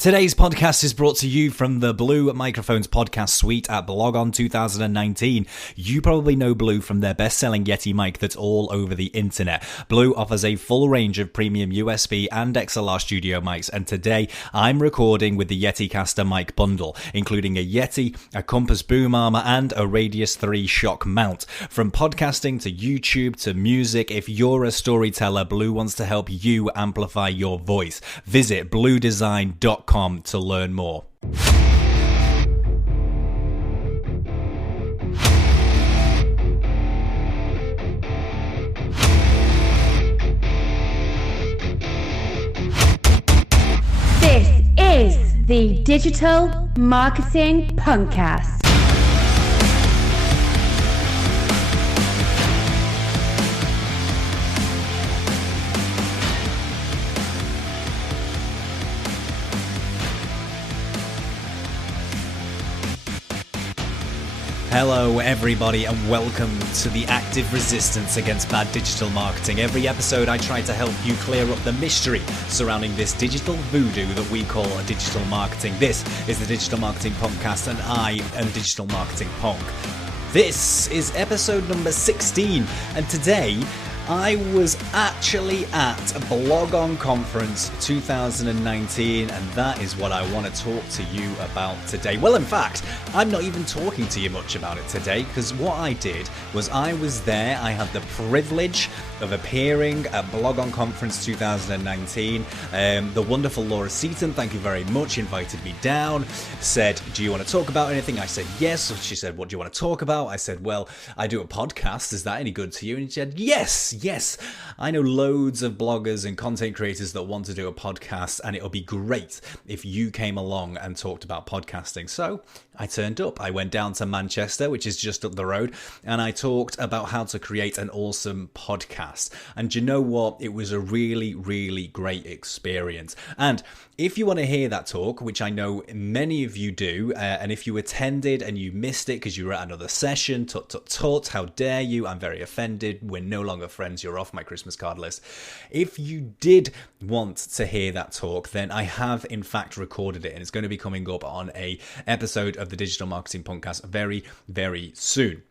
Today's podcast is brought to you from the Blue Microphones podcast suite at BlogOn 2019. You probably know Blue from their best-selling Yeti mic that's all over the internet. Blue offers a full range of premium USB and XLR studio mics, and today I'm recording with the Yeti Caster mic bundle, including a Yeti, a Compass boom armor, and a Radius 3 shock mount. From podcasting to YouTube to music, if you're a storyteller, Blue wants to help you amplify your voice. Visit bluedesign.com to learn more. This is the Digital Marketing Punkcast. Hello everybody and welcome to the active resistance against bad digital marketing. Every episode I try to help you clear up the mystery surrounding this digital voodoo that we call digital marketing. This is the Digital Marketing Podcast and I am Digital Marketing Punk. This is episode number 16 and today I was actually at BlogOn Conference 2019 and that is what I want to talk to you about today. Well, in fact, I'm not even talking to you much about it today because what I did was I was there. I had the privilege of appearing at BlogOn Conference 2019. The wonderful Laura Seaton, thank you very much, invited me down, said, do you want to talk about anything? I said, yes. So she said, what do you want to talk about? I said, well, I do a podcast. Is that any good to you? And she said, yes, I know loads of bloggers and content creators that want to do a podcast, and it'll be great if you came along and talked about podcasting. So I turned up. I went down to Manchester, which is just up the road, and I talked about how to create an awesome podcast. And you know what? It was a really, really great experience. And if you want to hear that talk, which I know many of you do, and if you attended and you missed it because you were at another session, how dare you? I'm very offended. We're no longer friends. You're off my Christmas card list. If you did want to hear that talk, then I have in fact recorded it, and it's going to be coming up on a episode of the Digital Marketing Podcast very, very soon.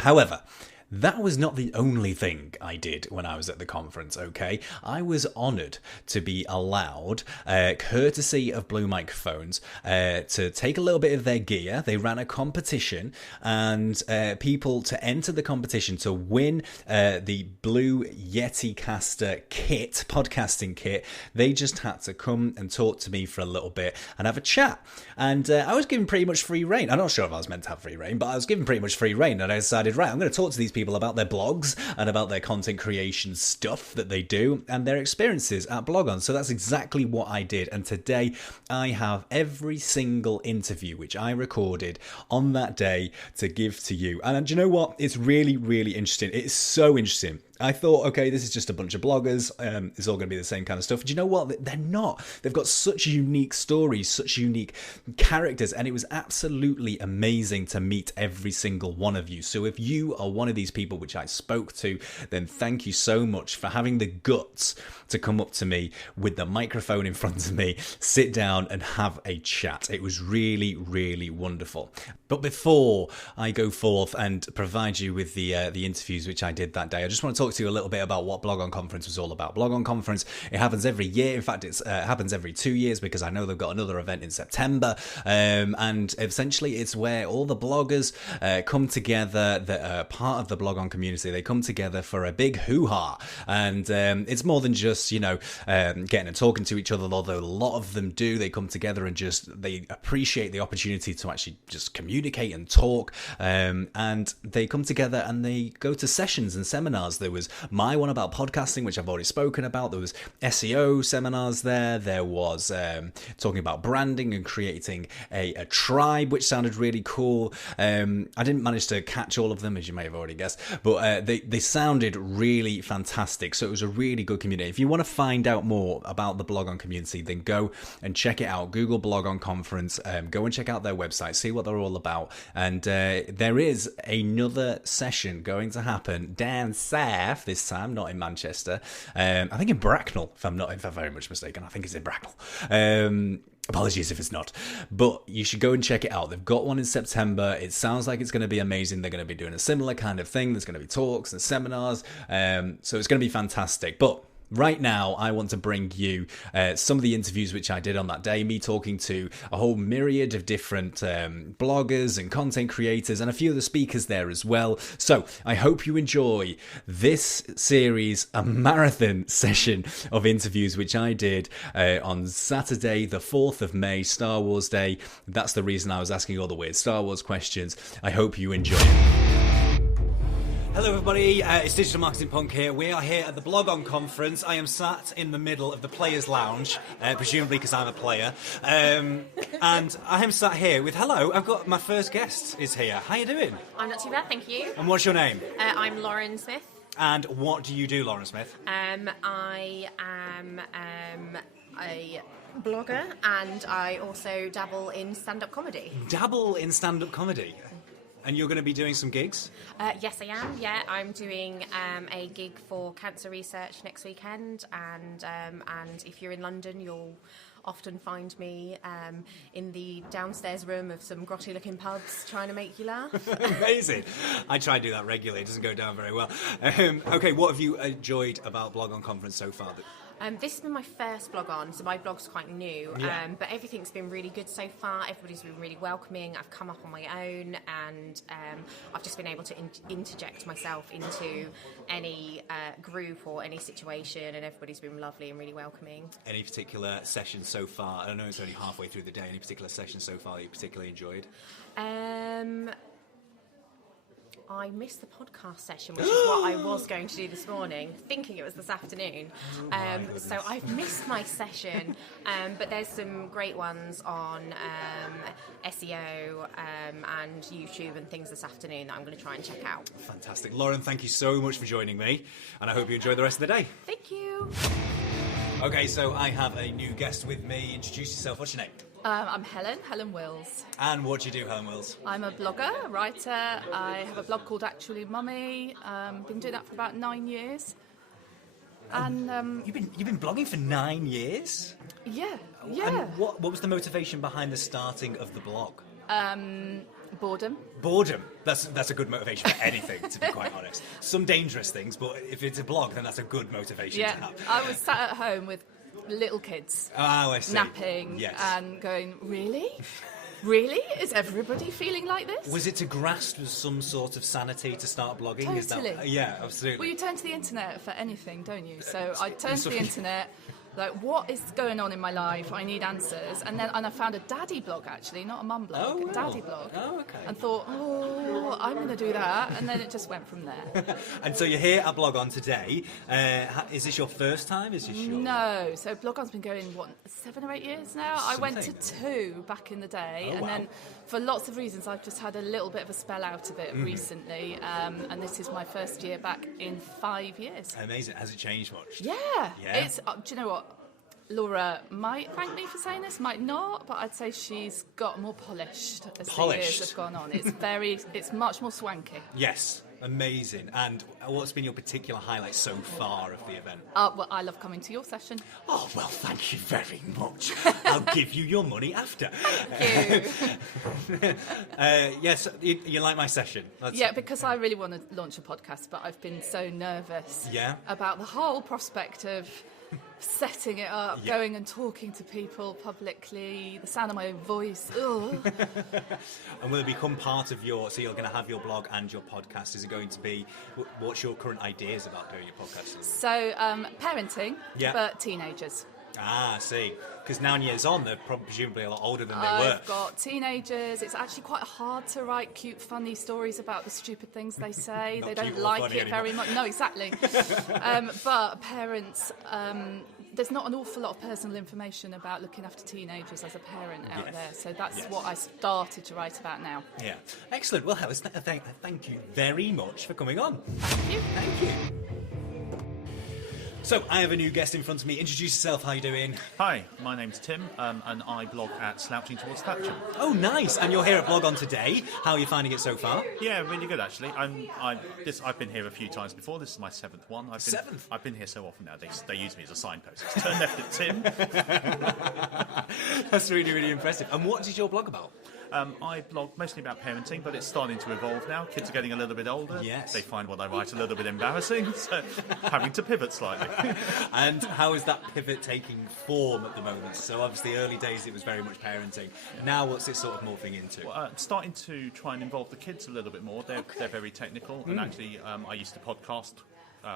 However, that was not the only thing I did when I was at the conference, okay? I was honoured to be allowed, courtesy of Blue Microphones, to take a little bit of their gear. They ran a competition, and people to enter the competition to win the Blue Yeti Caster kit, podcasting kit, they just had to come and talk to me for a little bit and have a chat. And I was given pretty much free reign. I'm not sure if I was meant to have free reign, but I was given pretty much free reign, and I decided, right, I'm going to talk to these people about their blogs and about their content creation stuff that they do and their experiences at BlogOn. So that's exactly what I did. And today I have every single interview which I recorded on that day to give to you. And do you know what? It's really, really interesting. It's so interesting. I thought, okay, this is just a bunch of bloggers. It's all going to be the same kind of stuff. Do you know what? They're not. They've got such unique stories, such unique characters, and it was absolutely amazing to meet every single one of you. So if you are one of these people which I spoke to, then thank you so much for having the guts to come up to me with the microphone in front of me, sit down and have a chat. It was really, really wonderful. But before I go forth and provide you with the interviews which I did that day, I just want to talk to you a little bit about what BlogOn Conference was all about. BlogOn Conference, it happens every year. In fact, it happens every 2 years because I know they've got another event in September. And essentially, it's where all the bloggers come together that are part of the BlogOn community. They come together for a big hoo-ha. And it's more than just, getting and talking to each other, although a lot of them do. They come together and they appreciate the opportunity to actually just communicate and talk. And they come together and they go to sessions and seminars. There was my one about podcasting, which I've already spoken about. There was SEO seminars there. There was talking about branding and creating a tribe, which sounded really cool. I didn't manage to catch all of them, as you may have already guessed, but they sounded really fantastic. So it was a really good community. If you want to find out more about the BlogOn community, then go and check it out. Google BlogOn Conference. Go and check out their website, see what they're all about. And there is another session going to happen down south this time, not in Manchester. I think in Bracknell, if I'm very much mistaken. I think it's in Bracknell. Apologies if it's not, but you should go and check it out. They've got one in September. It sounds like it's going to be amazing. They're going to be doing a similar kind of thing. There's going to be talks and seminars, so it's going to be fantastic. But right now, I want to bring you some of the interviews which I did on that day, me talking to a whole myriad of different bloggers and content creators and a few of the speakers there as well. So I hope you enjoy this series, a marathon session of interviews which I did on Saturday, the 4th of May, Star Wars Day. That's the reason I was asking all the weird Star Wars questions. I hope you enjoy it. Hello everybody, it's Digital Marketing Punk here. We are here at the BlogOn Conference. I am sat in the middle of the Players Lounge, presumably because I'm a player. And I am sat here with, hello, I've got my first guest is here. How you doing? I'm not too bad, thank you. And what's your name? I'm Lauren Smith. And what do you do, Lauren Smith? I am a blogger and I also dabble in stand-up comedy. Dabble in stand-up comedy? And you're going to be doing some gigs? Yes, I am. Yeah, I'm doing a gig for cancer research next weekend, and if you're in London, you'll often find me in the downstairs room of some grotty-looking pubs trying to make you laugh. Amazing. I try to do that regularly. It doesn't go down very well. Okay, what have you enjoyed about BlogOn Conference so far? This has been my first blog on, so my blog's quite new, Yeah. but everything's been really good so far. Everybody's been really welcoming. I've come up on my own, and I've just been able to interject myself into any group or any situation, and everybody's been lovely and really welcoming. Any particular session so far? I know it's only halfway through the day. Any particular session so far that you particularly enjoyed? I missed the podcast session, which is what I was going to do this morning, thinking it was this afternoon. So I've missed my session, but there's some great ones on SEO and YouTube and things this afternoon that I'm going to try and check out. Fantastic. Lauren, thank you so much for joining me, and I hope you enjoy the rest of the day. Thank you. Okay, so I have a new guest with me. Introduce yourself. What's your name? I'm Helen Wills. And what do you do, Helen Wills? I'm a blogger, a writer. I have a blog called Actually Mummy. Been doing that for about 9 years. And You've been blogging for 9 years? yeah. And what was the motivation behind the starting of the blog? Boredom. Boredom. That's a good motivation for anything, to be quite honest. Some dangerous things, but if it's a blog, then that's a good motivation to have. I was sat at home with little kids I see. napping Yes. and going, really? Really? Is everybody feeling like this? Was it to grasp some sort of sanity to start blogging? Totally. Yeah, absolutely. Well, you turn to the internet for anything, don't you? So I turned to the internet, like, what is going on in my life? I need answers. And I found a daddy blog, actually, not a mum blog, a daddy blog. Oh, okay. And thought, I'm going to do that. And then it just went from there. And so you're here at BlogOn today. Is this your first time? Is this your... No. So BlogOn's been going, 7 or 8 years now? I went to 2 back in the day. Oh, and wow. then for lots of reasons, I've just had a little bit of a spell out of it recently. And this is my first year back in 5 years. Amazing. Has it changed much? Yeah. It's, do you know what? Laura might thank me for saying this, might not, but I'd say she's got more polished as the years have gone on. It's much more swanky. Yes. Amazing. And what's been your particular highlight so far of the event? Well, I love coming to your session. Oh, well, thank you very much. I'll give you your money after. Thank you. Yes, you like my session? Yeah, because I really want to launch a podcast, but I've been so nervous about the whole prospect of setting it up, going and talking to people publicly, the sound of my own voice. Ugh. And will it become part of your... So you're going to have your blog and your podcast. Is it going to be... What's your current ideas about doing your podcast? So, parenting, but teenagers. Ah, I see. Because 9 years on, they're presumably a lot older than they were. I've got teenagers. It's actually quite hard to write cute, funny stories about the stupid things they say. They don't like it very much. No, exactly. But parents, there's not an awful lot of personal information about looking after teenagers as a parent out there. So that's what I started to write about now. Yeah. Excellent. Well, Alice, thank you very much for coming on. Thank you. Thank you. So, I have a new guest in front of me. Introduce yourself, how you doing? Hi, my name's Tim, and I blog at Slouching Towards Thatcher. Oh, nice. And you're here at BlogOn today. How are you finding it so far? Yeah, really good, actually. I've been here a few times before. This is my seventh one. I've been here so often now, they use me as a signpost. It's turn left at Tim. That's really, really impressive. And what is your blog about? I blog mostly about parenting, but it's starting to evolve now. Kids are getting a little bit older. Yes. They find what I write a little bit embarrassing, so having to pivot slightly. And how is that pivot taking form at the moment? So obviously early days it was very much parenting. Now what's it sort of morphing into? Well, starting to try and involve the kids a little bit more. They're very technical, and actually I used to podcast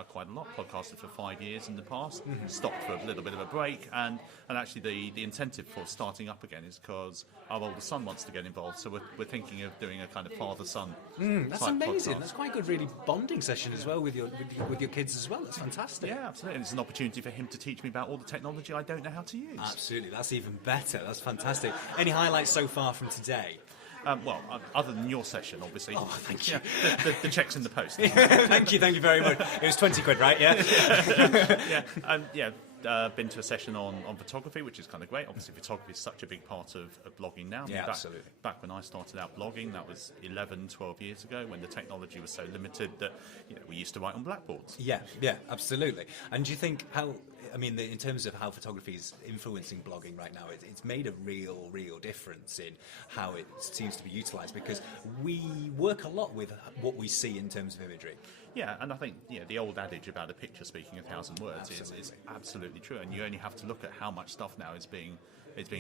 quite a lot, podcasted for 5 years in the past, stopped for a little bit of a break, and actually the incentive for starting up again is because our older son wants to get involved, so we're thinking of doing a kind of father-son That's type amazing. podcast. That's quite a good, really bonding session as well with your kids as well. That's fantastic. Yeah, absolutely. And it's an opportunity for him to teach me about all the technology I don't know how to use. Absolutely. That's even better. That's fantastic. Any highlights so far from today? Other than your session, obviously. Oh, thank you. Yeah, the check's in the post. Thank you very much. It was 20 quid, right? Yeah. Been to a session on photography, which is kind of great. Obviously, photography is such a big part of blogging now. Yeah, absolutely. Back when I started out blogging, that was 11, 12 years ago, when the technology was so limited that we used to write on blackboards. Yeah, absolutely. And do you think in terms of how photography is influencing blogging right now, it's made a real difference in how it seems to be utilised, because we work a lot with what we see in terms of imagery. Yeah, and I think the old adage about a picture speaking 1,000 words is absolutely true, and you only have to look at how much stuff now is being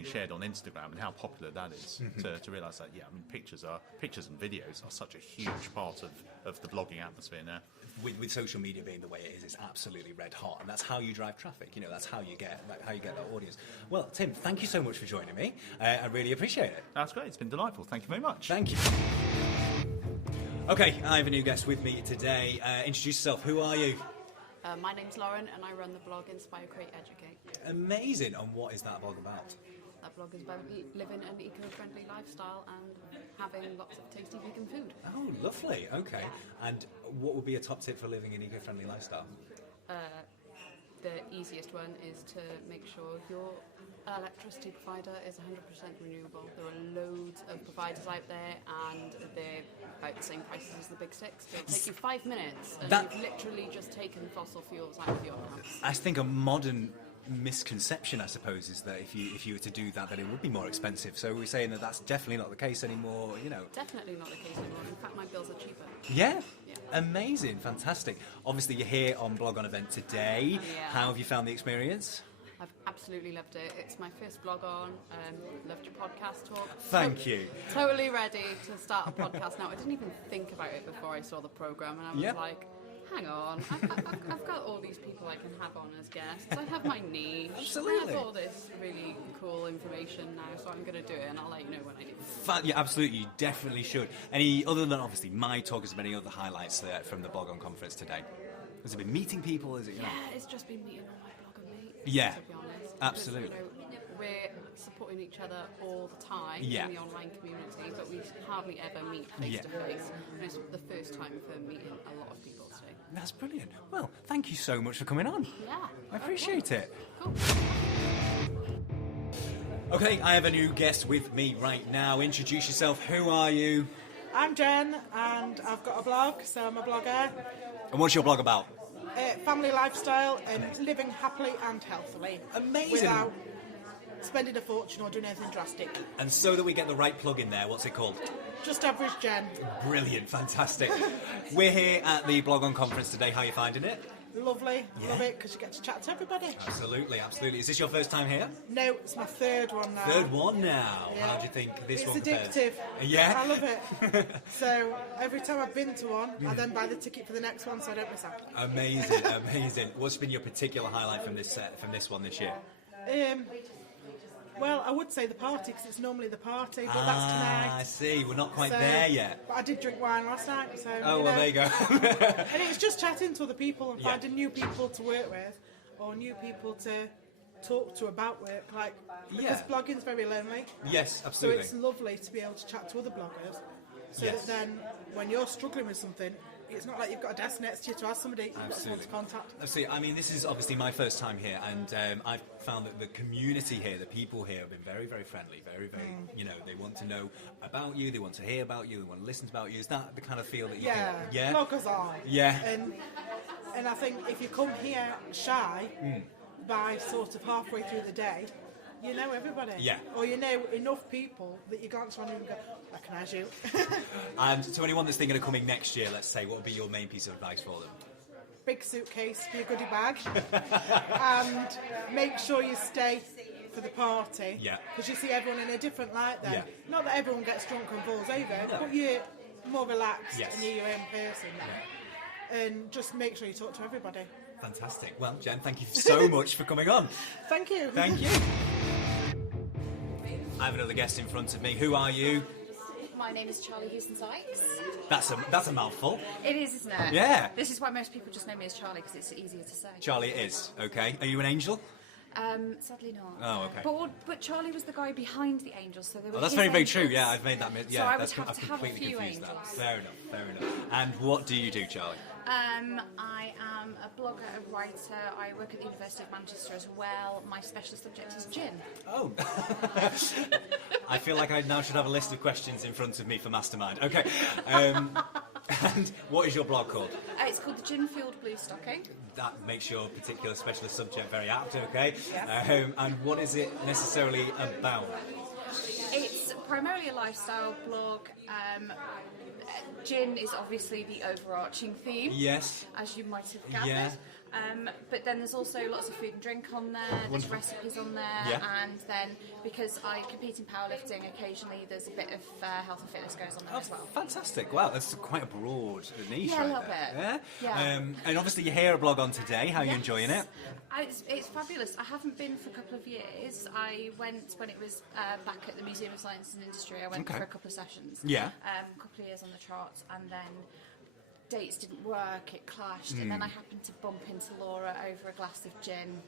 shared on Instagram and how popular that is to realise that pictures and videos are such a huge part of the blogging atmosphere now. With social media being the way it is, it's absolutely red hot, and that's how you drive traffic. That's how you get that audience. Well, Tim, thank you so much for joining me. I really appreciate it. That's great. It's been delightful. Thank you very much. Thank you. Okay, I have a new guest with me today. Introduce yourself. Who are you? My name's Lauren, and I run the blog Inspire, Create, Educate. Amazing. And what is that blog about? That blog is about living an eco-friendly lifestyle and having lots of tasty vegan food. Oh, lovely. Okay. And what would be a top tip for living an eco-friendly lifestyle? The easiest one is to make sure your electricity provider is 100% renewable. There are loads of providers out there, and they're about the same prices as the big six. It'll take you 5 minutes, and you've literally just taken fossil fuels out of your house. I think a modern misconception, I suppose, is that if you were to do that, it would be more expensive. So we're saying that that's definitely not the case anymore. Definitely not the case anymore. In fact, my bills are cheaper. Yeah. Amazing, fantastic. Obviously, you're here on BlogOn event today. Yeah. How have you found the experience? I've absolutely loved it. It's my first blog on. Loved your podcast talk. Thank you. Totally ready to start a podcast now. I didn't even think about it before I saw the programme, and I was like, hang on, I've got all these people I can have on as guests. I have my niche. Absolutely. I have all this really cool information now, so I'm going to do it, and I'll let you know when I do. Yeah, absolutely. You definitely should. Other than obviously my talk, has there been any other highlights from the BlogOn Conference today? Has it been meeting people? Is it? Yeah, it's just been meeting all my blogger mates. Yeah, to be honest. absolutely. Because, we're supporting each other all the time in the online community, but we hardly ever meet face to face. And it's the first time for meeting a lot of people today. That's brilliant. Well, thank you so much for coming on. Yeah. I appreciate it. Cool. Okay, I have a new guest with me right now. Introduce yourself. Who are you? I'm Jen, and I've got a blog, so I'm a blogger. And what's your blog about? Family lifestyle and living happily and healthily. Amazing. Without spending a fortune or doing anything drastic. And so that we get the right plug in there, what's it called? Just average Jen. Brilliant, fantastic. We're here at the BlogOn Conference today. How are you finding it? Lovely, love it, because you get to chat to everybody. Absolutely. Is this your first time here? No, it's my third one now. Third one now. Yeah. How do you think this one It's compares? addictive. Yeah? I love it. So every time I've been to one, I then buy the ticket for the next one, so I don't miss out. Amazing. What's been your particular highlight from this one this year? Well, I would say the party, because it's normally the party, but that's tonight. I see. We're not quite there yet. But I did drink wine last night, so... Oh, well, there you go. And it's just chatting to other people and finding new people to work with, or new people to talk to about work, because blogging's very lonely. Yes, absolutely. So it's lovely to be able to chat to other bloggers, so that then, when you're struggling with something, it's not like you've got a desk next to you to ask somebody you've got someone to contact. Absolutely. I mean, this is obviously my first time here, and I've found that the community here, the people here, have been very, very friendly, very, very, they want to know about you, they want to hear about you, they want to listen about you. Is that the kind of feel that you Yeah, can... Yeah, bloggers are. Yeah. And I think if you come here shy, by sort of halfway through the day, you know everybody. Yeah. Or you know enough people that you can't run and go, recognise you. And to anyone that's thinking of coming next year, let's say, what would be your main piece of advice for them? Big suitcase for your goodie bag. And make sure you stay for the party. Yeah. Because you see everyone in a different light then. Yeah. Not that everyone gets drunk and falls over, but you're more relaxed Yes. and you're your own person then. And just make sure you talk to everybody. Fantastic. Well, Jen, thank you so much for coming on. Thank you. Thank you. I have another guest in front of me. Who are you? My name is Charlie Houston-Sykes. That's a mouthful. It is, isn't it? Yeah. This is why most people just know me as Charlie, because it's easier to say. Charlie it is. Okay. Are you an angel? Sadly not. Oh, okay. But Charlie was the guy behind the angels, so there were That's his very, very angels. true. Yeah, I've made that. Yeah, So I would that's have to have a completely few confused that. angels. Fair enough. Fair enough. And what do you do, Charlie? I am a blogger, a writer. I work at the University of Manchester as well. My specialist subject is gin. Oh. I feel like I now should have a list of questions in front of me for Mastermind. Okay. And what is your blog called? It's called the Gin Fueled Blue Stocking. That makes your particular specialist subject very apt, okay? Yeah. And what is it necessarily about? It's primarily a lifestyle blog. Gin is obviously the overarching theme. Yes. As you might have gathered. Yeah. But then there's also lots of food and drink on there, there's recipes on there, Yeah. and then because I compete in powerlifting, occasionally there's a bit of health and fitness goes on there as well. Fantastic. Wow, that's quite a broad niche Yeah, a right little there. bit. Yeah? And obviously you're here at BlogOn today. How are you Yes. enjoying it? It's fabulous. I haven't been for a couple of years. I went when it was back at the Museum of Science and Industry. I went Okay. for a couple of sessions. Yeah. A couple of years on the charts, and then dates didn't work, it clashed, and then I happened to bump into Laura over a glass of gin.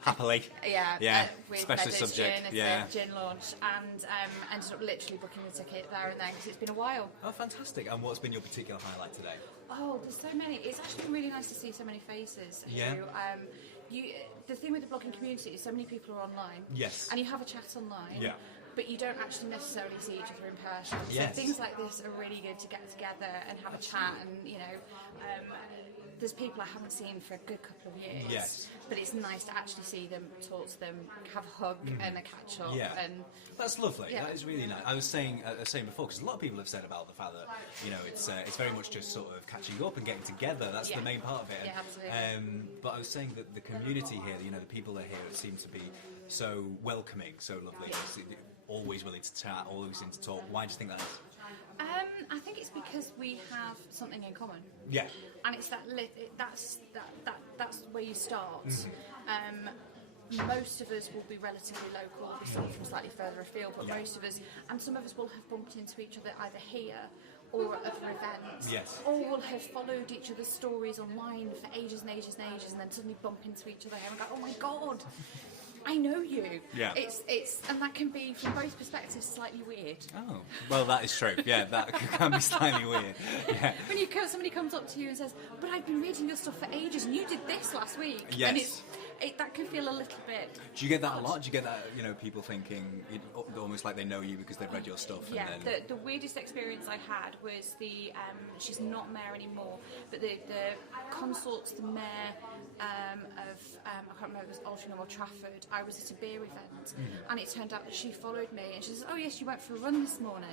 Happily. Yeah, with Specialist Meadows subject. Gin, Yeah. it's a gin launch, and ended up literally booking the ticket there and then because it's been a while. Oh, fantastic. And what's been your particular highlight today? Oh, there's so many. It's actually been really nice to see so many faces. Yeah. The thing with the blogging community is so many people are online. Yes. And you have a chat online. Yeah. But you don't actually necessarily see each other in person. Yes. So things like this are really good to get together and have a chat. And there's people I haven't seen for a good couple of years. Yes. But it's nice to actually see them, talk to them, have a hug and a catch up. Yeah. And That's lovely. Yeah. That is really nice. I was saying before, because a lot of people have said about the fact that it's very much just sort of catching up and getting together. That's the main part of it. Yeah, absolutely. But I was saying that the community here, the people that are here, seem to be so welcoming, so lovely. Yeah. Always willing to chat, always willing to talk. Why do you think that is? I think it's because we have something in common. Yeah. And it's that's where you start. Most of us will be relatively local, we some from slightly further afield, but most of us, and some of us will have bumped into each other either here or at other events, Yes. or will have followed each other's stories online for ages and ages and ages, and then suddenly bump into each other and go, oh my god, I know you. Yeah. It's and that can be from both perspectives slightly weird. Oh, well, that is true. Yeah, that can be slightly weird. Yeah. When somebody comes up to you and says, but I've been reading your stuff for ages and you did this last week. Yes. And that can feel a little bit... Do you get that a lot? Do you get that, people thinking almost like they know you because they've read your stuff? Yeah, and then... the weirdest experience I had was she's not mayor anymore, but the consorts, the mayor I can't remember if it was Altrincham or Trafford, I was at a beer event and it turned out that she followed me and she says, oh yes, you went for a run this morning.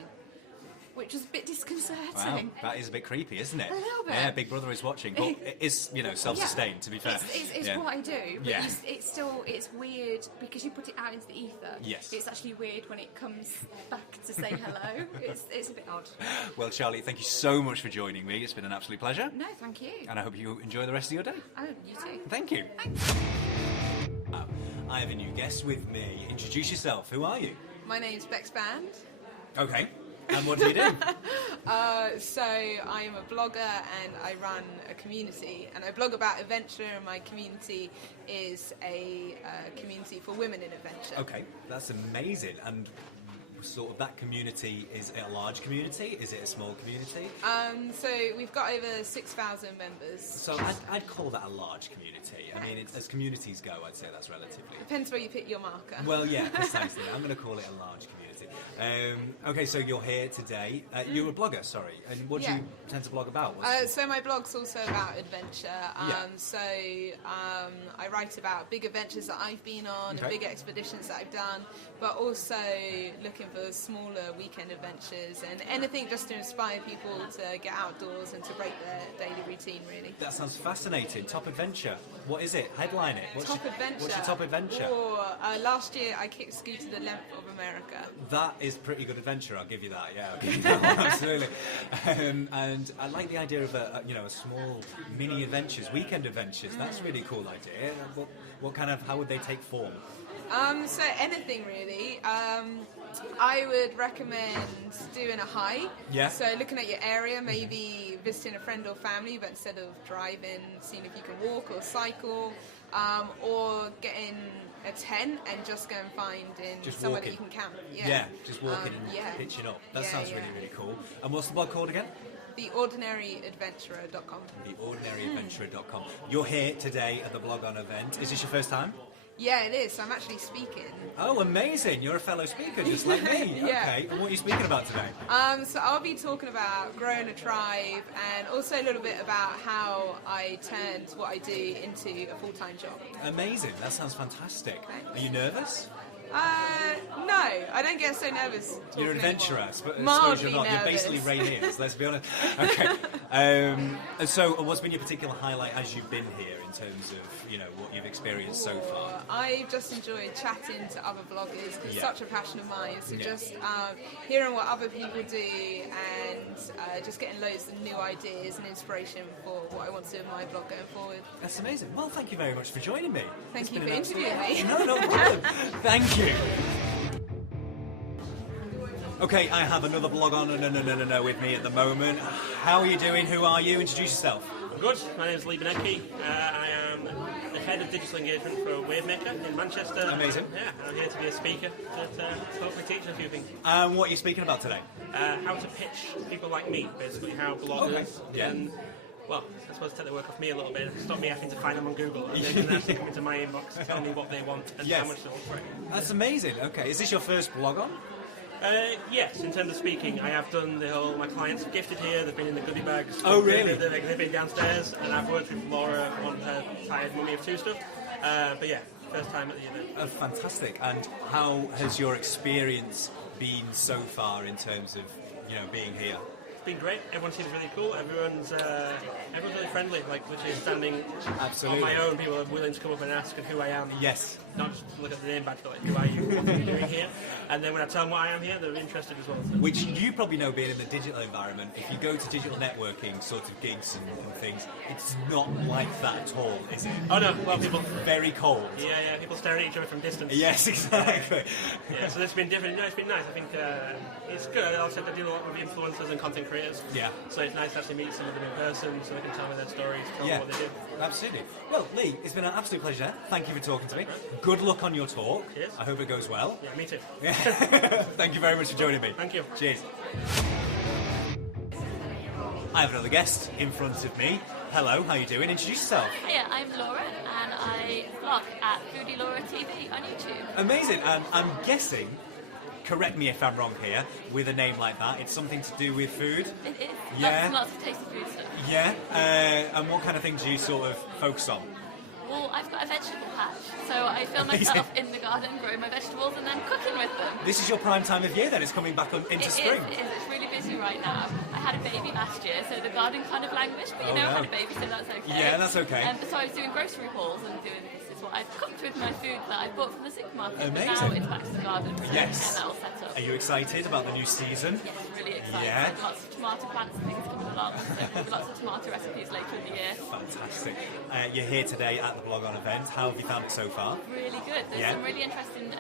Which was a bit disconcerting. Wow, that is a bit creepy, isn't it? A little bit. Yeah, Big Brother is watching, but it is, self-sustained, to be fair. It's what I do, but Yeah. it's weird because you put it out into the ether. Yes. It's actually weird when it comes back to say hello. It's a bit odd. Well, Charlie, thank you so much for joining me. It's been an absolute pleasure. No, thank you. And I hope you enjoy the rest of your day. Oh, you too. Thank you. Thanks. I have a new guest with me. Introduce yourself. Who are you? My name's Bex Band. Okay. And what do you do? So I'm a blogger and I run a community and I blog about adventure and my community is a community for women in adventure. Okay, that's amazing. And sort of that community, is it a large community? Is it a small community? So we've got over 6,000 members. So I'd call that a large community. I mean, as communities go, I'd say that's relatively... Depends where you put your marker. Well, yeah, precisely. I'm going to call it a large community. Okay, so you're here today. You're a blogger, sorry. And what do you tend to blog about? So my blog's also about adventure. So I write about big adventures that I've been on and big expeditions that I've done, but also looking for smaller weekend adventures and anything just to inspire people to get outdoors and to break their daily routine, really. That sounds fascinating. Top adventure. What is it? Headline it. What's your top adventure? Last year I kicked scooter the length of America. That is pretty good adventure. I'll give you that. Yeah, I'll give you that one, absolutely. And I like the idea of a small mini adventures, weekend adventures. That's a really cool idea. What kind of? How would they take form? So anything really. I would recommend doing a hike. Yeah. So looking at your area, maybe visiting a friend or family, but instead of driving, seeing if you can walk or cycle, or getting a tent and just go and find somewhere that you can camp. Yeah, just walking and pitching up. That sounds really, really cool. And what's the blog called again? TheOrdinaryAdventurer.com. TheOrdinaryAdventurer.com. You're here today at the BlogOn event. Is this your first time? Yeah, it is. I'm actually speaking. Oh, amazing. You're a fellow speaker, just like me. Okay. And what are you speaking about today? So I'll be talking about growing a tribe and also a little bit about how I turned what I do into a full-time job. Amazing. That sounds fantastic. Thanks. Are you nervous? No, I don't get so nervous. You're an adventurer. I suppose Mildly you're not. nervous. You're basically Rainiers, let's be honest. Okay. And so, what's been your particular highlight as you've been here in terms of what you've experienced so far? I've just enjoyed chatting to other bloggers because it's such a passion of mine. So just hearing what other people do and just getting loads of new ideas and inspiration for what I want to do with my blog going forward. That's amazing. Well, thank you very much for joining me. Thank you for interviewing me. No problem. Thank you. Okay, I have another BlogOn with me at the moment. How are you doing? Who are you? Introduce yourself. I'm good. My name is Lee Benecki. I am the head of digital engagement for Wavemaker in Manchester. Amazing. Yeah, I'm here to be a speaker to hopefully teach a few things. What are you speaking about today? How to pitch people like me, basically how bloggers can, well, I suppose take the work off me a little bit, stop me having to find them on Google, and they can actually come into my inbox, tell me what they want and how much they want for it. That's amazing. Okay, is this your first BlogOn? Yes, in terms of speaking, I have done the whole, my clients have gifted here, they've been in the goodie bags. Oh, really? They've been downstairs, and I've worked with Laura on her Tired Mummy of Two stuff. But yeah, first time at the event. Fantastic. And how has your experience been so far in terms of, being here? It's been great. Everyone seems really cool. Everyone's really friendly. Like literally standing on my own, people are willing to come up and ask who I am. Yes. Not just look at the name badge, but like, who are you? What are you doing here? And then when I tell them what I am here, they're interested as well. So. Which you probably know, being in the digital environment, if you go to digital networking sort of gigs and things, it's not like that at all, is it? Oh no, well, people very cold. Yeah, people stare at each other from distance. Yes, exactly. Yeah, so it's been different. It's been nice. I think it's good. Also, I deal a lot with influencers and content creators. Yeah. So it's nice to actually meet some of them in person, so they can tell me their stories, tell me what they do. Absolutely. Well, Lee, it's been an absolute pleasure. Thank you for talking to me. Good luck on your talk. Cheers. I hope it goes well. Yeah, me too. Thank you very much for joining me. Thank you. Cheers. I have another guest in front of me. Hello, how are you doing? Introduce yourself. Hiya, I'm Laura and I blog at Foodie Laura TV on YouTube. Amazing. And I'm guessing, correct me if I'm wrong here, with a name like that, it's something to do with food? It is. Yeah. Lots of tasty food stuff. Yeah. And what kind of things do you sort of focus on? Well, I've got a vegetable patch, so I film myself in the garden growing my vegetables and then cooking with them. This is your prime time of year then, it's coming back into spring. It is, it's really busy right now. I had a baby last year, so the garden kind of languished, but I had a baby, so that's okay. Yeah, that's okay. So I was doing grocery hauls and doing this is what I've cooked with my food that I bought from the supermarket. Amazing. But now it's back to the garden, so yes. get that all set up. Are you excited about the new season? Yes, really excited. Yeah. Lots of tomato plants and things coming along, so lots of tomato recipes later in the year. Fantastic. You're here today at the BlogOn event. How have you found it so far? Really good. There's some really interesting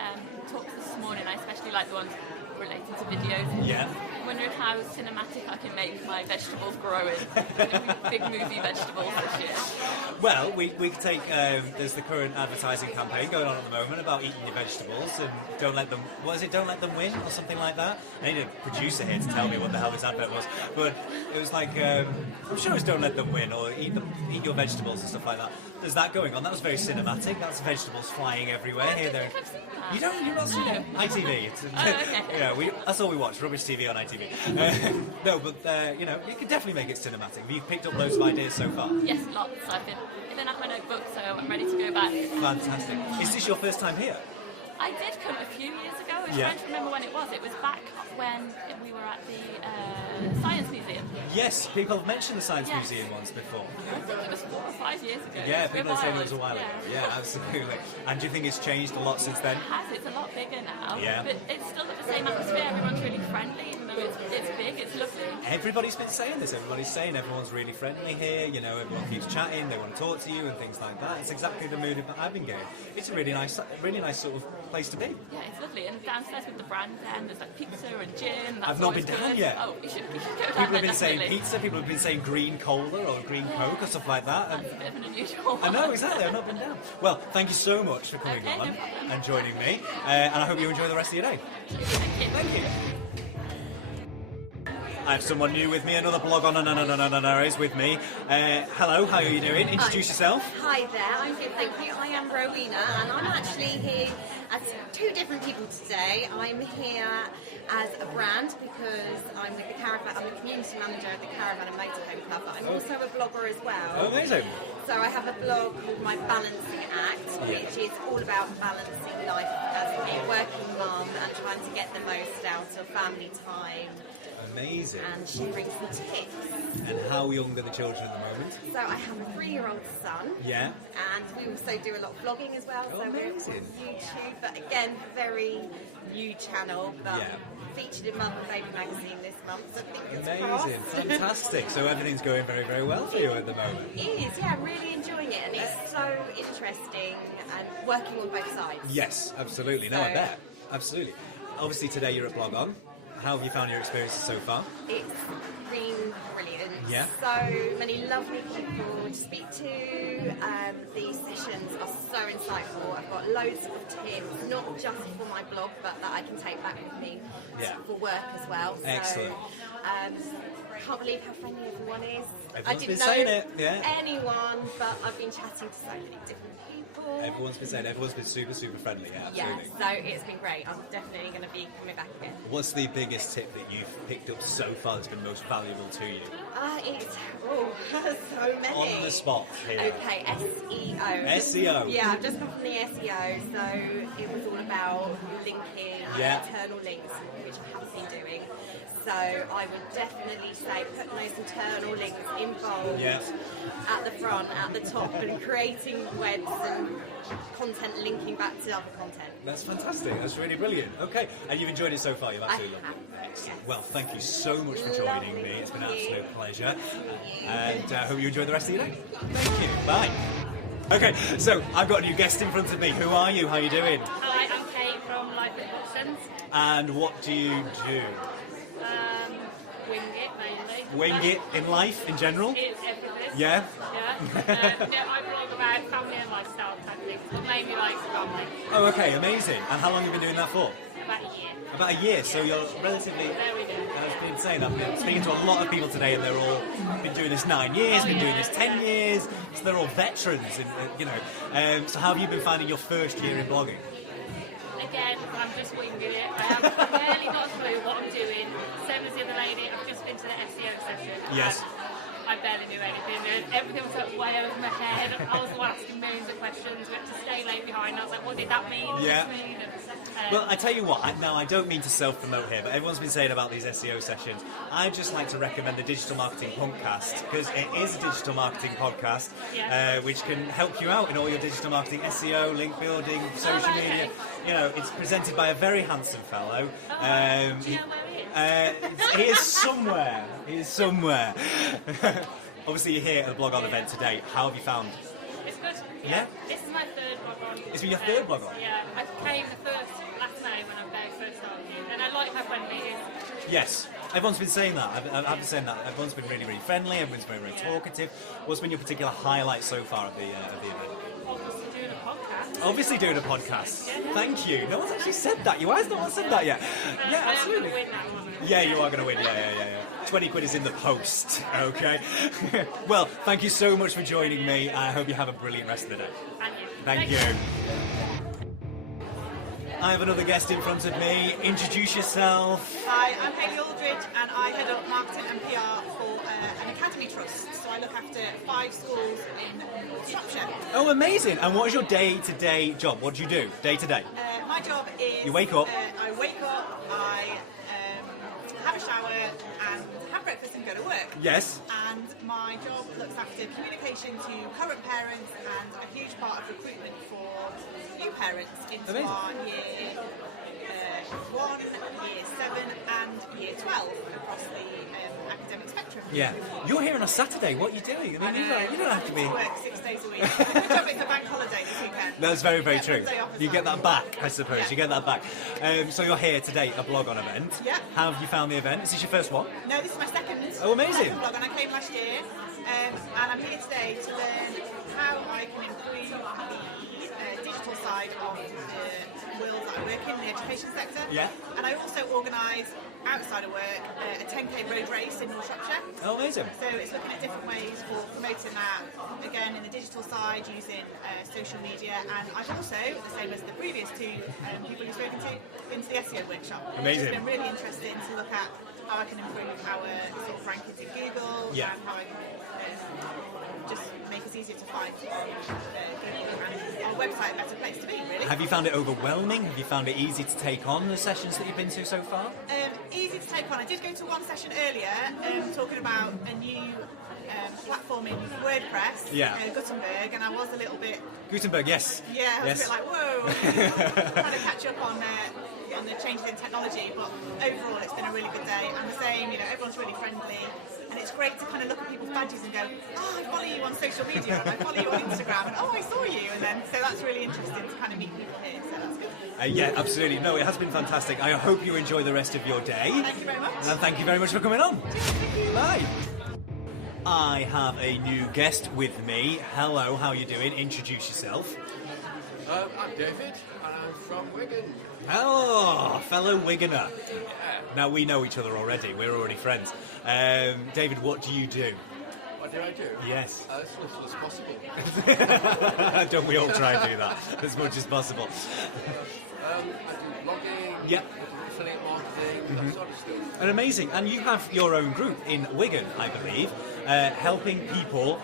talks this morning. I especially like the ones related to videos. Yeah. I'm wondering how cinematic I can make my vegetables growing. Big movie vegetables this year. Well, we could take, there's the current advertising campaign going on at the moment about eating your vegetables and don't let them, what is it, don't let them win or something like that? I need a producer here to tell me what the hell this advert was. But it was like, I'm sure it was don't let them win or eat your vegetables and stuff like that. There's that going on. That was very cinematic. That's vegetables flying everywhere. Here, there. You've not seen it? ITV. It's, okay. Yeah, that's all we watch. Rubbish TV on ITV. No, but you could definitely make it cinematic. Have you picked up loads of ideas so far? Yes, lots. I've been at my notebook, so I'm ready to go back. Fantastic. Is this your first time here? I did come a few years ago. I was trying to remember when it was. It was back when we were at the Science Museum. Yes, people have mentioned the Science Museum once before. I think it was 4 or 5 years ago. Yeah, people are saying it was a while ago. Yeah, absolutely. And do you think it's changed a lot since then? It has. It's a lot bigger now. Yeah. But it's still got the same atmosphere. Everyone's really friendly, even though it's big. It's lovely. Everybody's been saying this. Everybody's saying everyone's really friendly here. Everyone keeps chatting. They want to talk to you and things like that. It's exactly the mood that I've been getting. It's a really nice sort of place to be. Yeah, it's lovely. And downstairs with the brand den, there's like pizza and gin. I've not been down yet. Oh, you should go down. People have been saying pizza. People have been saying green cola or green Coke or stuff like that. That's a bit of an unusual one. I know, exactly. I've not been down. Well, thank you so much for coming on and joining me. And I hope you enjoy the rest of your day. Thank you. I have someone new with me, another BlogOn is with me. Hello, how are you doing? Introduce yourself. Hi there, I'm good, thank you. I am Rowena, and I'm actually here as two different people today. I'm here as a brand because I'm with the Caravan. I'm the community manager of the Caravan and Motorhome Club, but I'm also a blogger as well. Oh, amazing. So I have a blog called My Balancing Act, which is all about balancing life as a working mum and trying to get the most out of family time. Amazing. And she brings the tips. And how young are the children at the moment? So I have a 3-year-old son. Yeah. And we also do a lot of vlogging as well. Oh, so we're on YouTube, but again, very new channel. But featured in Mum and Baby magazine this month. So amazing, fantastic. So everything's going very, very well for you at the moment. It is, yeah. I'm really enjoying it, and it's so interesting and working on both sides. Yes, absolutely. No, I bet. Absolutely. Obviously, today you're at BlogOn. How have you found your experiences so far? It's been brilliant. Yeah. So many lovely people to speak to. These sessions are so insightful. I've got loads of tips, not just for my blog, but that I can take back with me for work as well. Excellent. So, can't believe how friendly everyone is. Everyone's I didn't been know saying it. Yeah. anyone, but I've been chatting to so many different people. Everyone's been saying everyone's been super, super friendly. Yeah, absolutely. Yeah, so it's been great. I'm definitely going to be coming back again. What's the biggest tip that you've picked up so far that's been most valuable to you? So many. On the spot here. Okay, SEO. SEO. Yeah, I've just come from the SEO, so it was all about linking internal links, which I have been doing. So I would definitely say putting those internal links involved at the front, at the top, and creating webs and content linking back to other content. That's fantastic. That's really brilliant. Okay, and you've enjoyed it so far. You've absolutely loved it. Excellent. Well, thank you so much for joining me. It's been an absolute pleasure, and I hope you enjoy the rest of your day. Thank you. Bye. Okay, so I've got a new guest in front of me. Who are you? How are you doing? Hi, I'm Kate from Life with Watsons. And what do you do? Wing it mainly. Wing it in life in general? It's everything. Yeah? Yeah. I blog about family and lifestyle type things, but mainly like family. Oh, okay, amazing. And how long have you been doing that for? About a year. About a year, so you're relatively... I've been saying that. I've been speaking to a lot of people today, and they're all been doing this 9 years, been doing this 10 years, so they're all veterans, and, so how have you been finding your first year in blogging? Again, I'm just winging it. I have barely got a clue what I'm doing. Same as the other lady, I've just been to the SEO session. Yes. I barely knew anything, and everything was like way over my head. I was asking millions of questions, but to stay late behind, I was like, what did that mean? Yeah. What does this mean? Well, I tell you what, now I don't mean to self-promote here, but everyone's been saying about these SEO sessions. I'd just like to recommend the Digital Marketing Podcast, because it is a digital marketing podcast, which can help you out in all your digital marketing, SEO, link building, social media. You know, it's presented by a very handsome fellow. Do you know where he is? He is somewhere. He is somewhere. Obviously, you're here at the BlogOn event today. How have you found? It's good. Yeah? This is my third BlogOn. It's been your third BlogOn? Yeah, I came the first last May when I very first started, and I like how Yes. Everyone's been saying that. I've been saying that. Everyone's been really, really friendly. Everyone's very, very talkative. What's been your particular highlight so far of the event? Obviously doing a podcast. Thank you. No one's actually said that. Why has no one said that yet? Yeah, absolutely. Yeah, you are going to win. Yeah. 20 quid is in the post. Okay. Well, thank you so much for joining me. I hope you have a brilliant rest of the day. Thank you. I have another guest in front of me. Introduce yourself. Hi, I'm Hayley Aldridge and I head up marketing and PR for an academy trust. So I look after 5 schools in Shropshire. Oh, amazing. And what is your day-to-day job? What do you do, day-to-day? My job is... You wake up. I wake up, I have a shower and have breakfast and go to work. Yes. And my job looks after communication to current parents and a huge part of recruitment for new parents into Amazing. our year 1, year 7 and year 12 across the academic spectrum. Yeah. You're here on a Saturday. What are you doing? I mean, you don't have to be... I work 6 days a week. Good job it's a bank holiday this weekend. That's very, very true. Wednesday off as You well. get that back, I suppose. Yeah. You get that back. So you're here today at a BlogOn event. Yeah. How have you found the event? Is this your first one? No, this is my second. Oh, amazing. BlogOn. I came last year, and I'm here today to learn how I can improve the digital side of the world that I work in, the education sector. Yeah. And I also organise, outside of work, a 10k road race in North Shropshire. Oh, amazing. So it's looking at different ways for promoting that, again, in the digital side, using social media. And I've also, the same as the previous 2 people you've spoken to, been to the SEO workshop. Amazing. It's been really interesting to look at how I can improve our sort of rankings in Google, Yeah. and how I can just make it easier to find Google and our website a better place to be, really. Have you found it overwhelming? Have you found it easy to take on the sessions that you've been to so far? Easy to take on. I did go to one session earlier talking about a new platform in WordPress, Gutenberg, and I was a little bit... Gutenberg, yes. Yeah, I was Yes. a bit like, whoa, trying to catch up on the changes in technology, but overall it's been a really good day. And the same, everyone's really friendly, and it's great to kind of look at people's badges and go, oh, I follow you on social media, and I follow you on Instagram, and oh, I saw you, and then, so that's really interesting to kind of meet people here, so that's good. Yeah, absolutely. No, it has been fantastic. I hope you enjoy the rest of your day. Thank you very much. And thank you very much for coming on. Bye. I have a new guest with me. Hello, how are you doing? Introduce yourself. I'm David, and I'm from Wigan. Oh, fellow Wiganer. Now, we know each other already. We're already friends. David, what do you do? What do I do? Yes. As little as possible. Don't we all try and do that as much as possible? I do blogging, Yeah. affiliate marketing, that sort of stuff. And amazing. And you have your own group in Wigan, I believe, helping people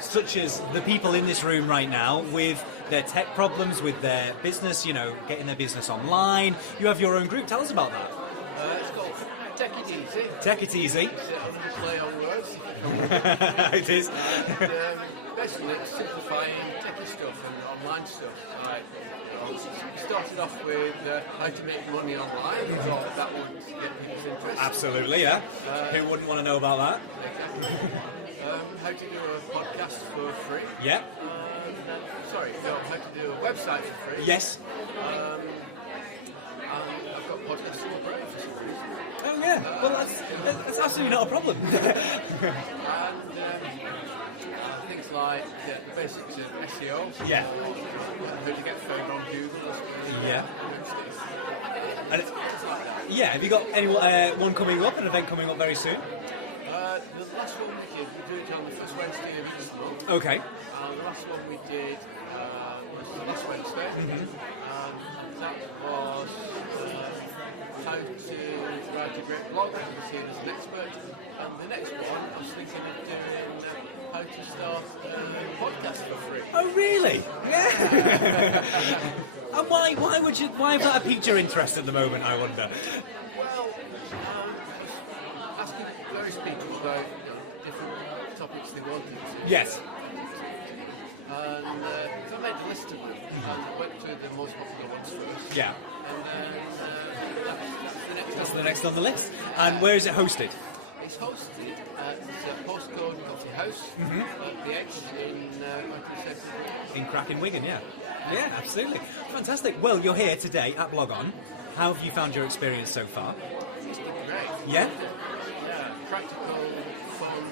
such as the people in this room right now with their tech problems, with their business, getting their business online. You have your own group. Tell us about that. It's called Take It Easy. Take It Easy. It's a play on words. It is. And, basically, it's simplifying techie stuff and online stuff. We started off with how to make money online. We thought that would get people's interest. Absolutely, yeah. Who wouldn't want to know about that? How to do a podcast for free. Yeah. How to do a website for free. Yes. And I've got podcasts for free for some reason. Oh yeah. Well, that's absolutely not a problem. And things like the basics of SEO. Yeah. How to get further on Google. Yeah. And yeah. Have you got any one coming up? An event coming up very soon? The last one we did, we do it on the first Wednesday of each month. Okay. The last one we did was the last Wednesday. That was how to write a great blog, as you see as an expert. And the next one, I was thinking of doing how to start a podcast for free. Oh really? Yeah. And why have that piqued your interest at the moment, I wonder? Well, asking various people about different topics they wanted to. Yes. And so I made a list of them and went through the most popular ones first. Yeah. And then That's the next on the list. And where is it hosted? It's hosted at Postcode Coffee House at the Edge in In Cracking Wigan, yeah. Yeah, absolutely. Fantastic. Well, you're here today at BlogOn. How have you found your experience so far? It's been great. Yeah? Yeah, practical, fun,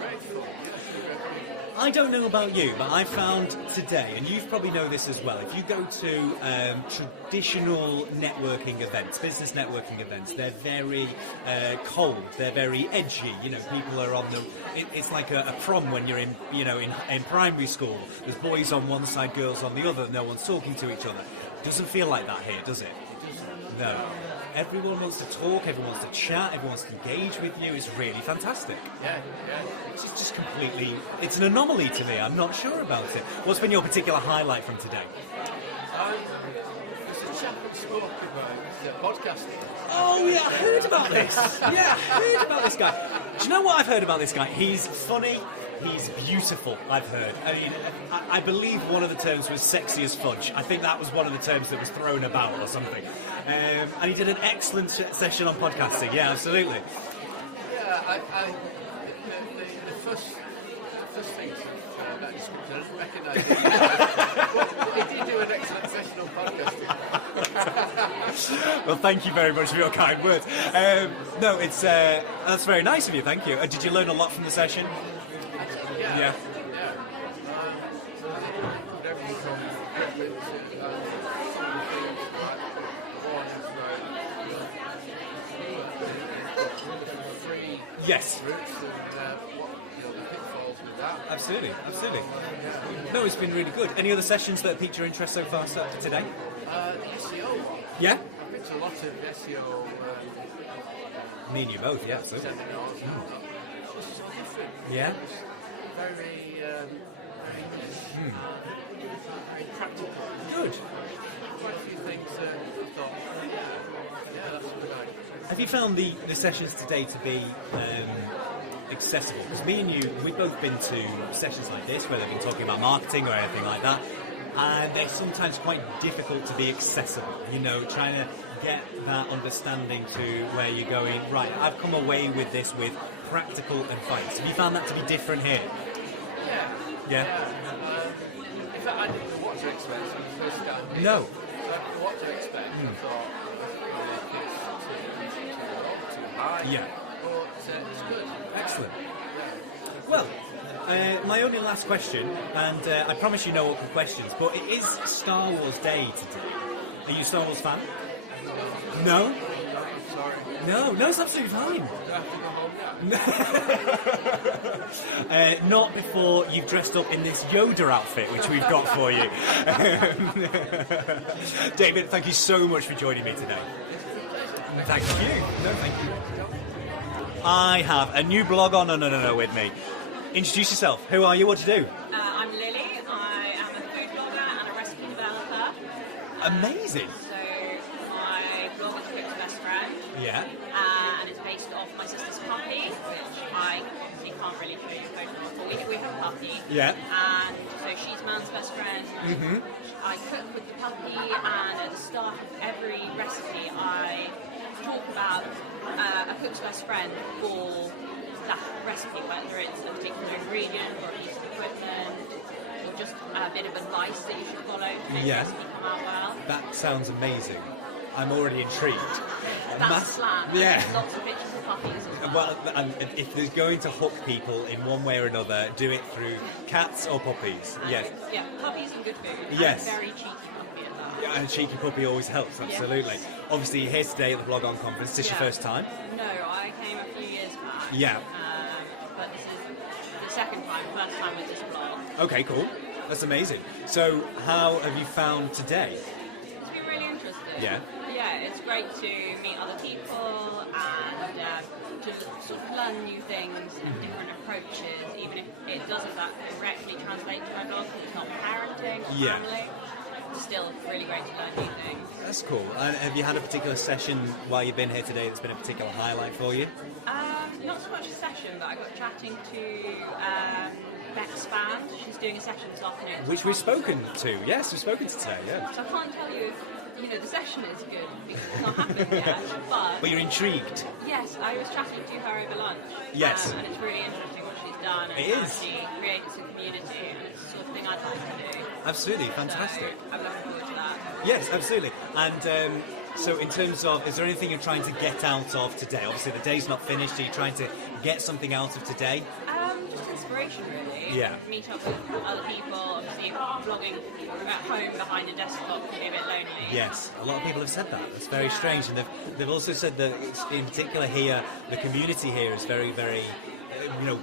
great fun. I don't know about you, but I found today, and you probably know this as well, if you go to traditional networking events, business networking events, they're very cold, they're very edgy, you know, people are on the... It's like a prom when you're in, you know, in primary school. There's boys on one side, girls on the other, no one's talking to each other. Doesn't feel like that here, does it? No. Everyone wants to talk, everyone wants to chat, everyone wants to engage with you. It's really fantastic. Yeah. It's just completely... It's an anomaly to me. I'm not sure about it. What's been your particular highlight from today? There's a chap who spoke about podcasting. Oh, yeah, I heard about this. Yeah, I heard about this guy. Do you know what I've heard about this guy? He's funny. He's beautiful, I've heard. I mean, I believe one of the terms was sexy as fudge. I think that was one of the terms that was thrown about or something. And he did an excellent session on podcasting. Yeah, absolutely. Yeah, the first thing that description, I didn't recognise it. He did do an excellent session on podcasting. Well, thank you very much for your kind words. No, it's that's very nice of you, thank you. Did you learn a lot from the session? Yeah. Everything from equipment free yes. routes and the pitfalls with that. Absolutely. No, it's been really good. Any other sessions that piqued your interest so far today? The SEO one. Yeah? I've been to a lot of SEO me and you both, yeah. So. Seminars. This is all different. Yeah? Very practical. Good. Quite a few things I thought, yeah, that's a good idea. Have you found the sessions today to be accessible? Because me and you, we've both been to sessions like this where they've been talking about marketing or anything like that, and they're sometimes quite difficult to be accessible. You know, trying to get that understanding to where you're going, right, I've come away with this with practical advice. Have you found that to be different here? Yeah? In fact, I didn't know what to expect when I first started. No. I didn't know what to expect. I thought it's too high. Yeah. But it's good. Excellent. Well, my only last question, and I promise you no awkward questions, but it is Star Wars Day today. Are you a Star Wars fan? No? Sorry. No, it's absolutely fine. Do I have to go home now? Not before you've dressed up in this Yoda outfit, which we've got for you. David, thank you so much for joining me today. Thank you. No, thank you. I have a new BlogOn No with me. Introduce yourself. Who are you? What do you do? I'm Lily. I am a food blogger and a recipe developer. Amazing. So my blog is Cook's Best Friend. Yeah. And it's based off my sister's puppy, which I can't really show you photos of, but we have a puppy. Yeah. And so she's man's best friend. Mm-hmm. I cook with the puppy, and at the start of every recipe I talk about a cook's best friend for that recipe, whether it's a particular ingredient or a piece of equipment or just a bit of advice that you should follow to make the recipe come out well. That sounds amazing. I'm already intrigued. That's slam. Yeah. There's lots of pictures of puppies as well. Well, and if there's going to hook people in one way or another, do it through cats or puppies. Yes. Yeah, puppies and good food. Yes. And a very cheeky puppy at that. Yeah, and a cheeky puppy always helps, absolutely. Yeah. Obviously, you're here today at the BlogOn Conference. Is this your first time? No, I came a few years back. Yeah. But this is the second time. First time with this blog. Okay, cool. That's amazing. So, how have you found today? It's been really interesting. Yeah. Yeah, it's great to meet other people and to sort of learn new things and different approaches, even if it doesn't directly translate to my blog because it's not parenting or family. It's still really great to learn new things. That's cool. And have you had a particular session while you've been here today that's been a particular highlight for you? Not so much a session, but I got chatting to Beck's fan. She's doing a session this afternoon. Which we've spoken to. Yes, we've spoken to today, yeah. So I can't tell you if the session is good because it's not happened yet, But you're intrigued. Yes, I was chatting to her over lunch. Yes. And it's really interesting what she's done and It how is. she creates a community, and it's the sort of thing I'd like to do. Absolutely, fantastic. So I'm looking forward to that. Yes, absolutely. And So in terms of, is there anything you're trying to get out of today? Obviously the day's not finished. Are you trying to get something out of today? Just inspiration, really. Yeah. Meet up with other people. Obviously, blogging at home behind a desktop can be a bit lonely. Yes, a lot of people have said that. That's very strange, and they've also said that in particular here, the community here is very, very,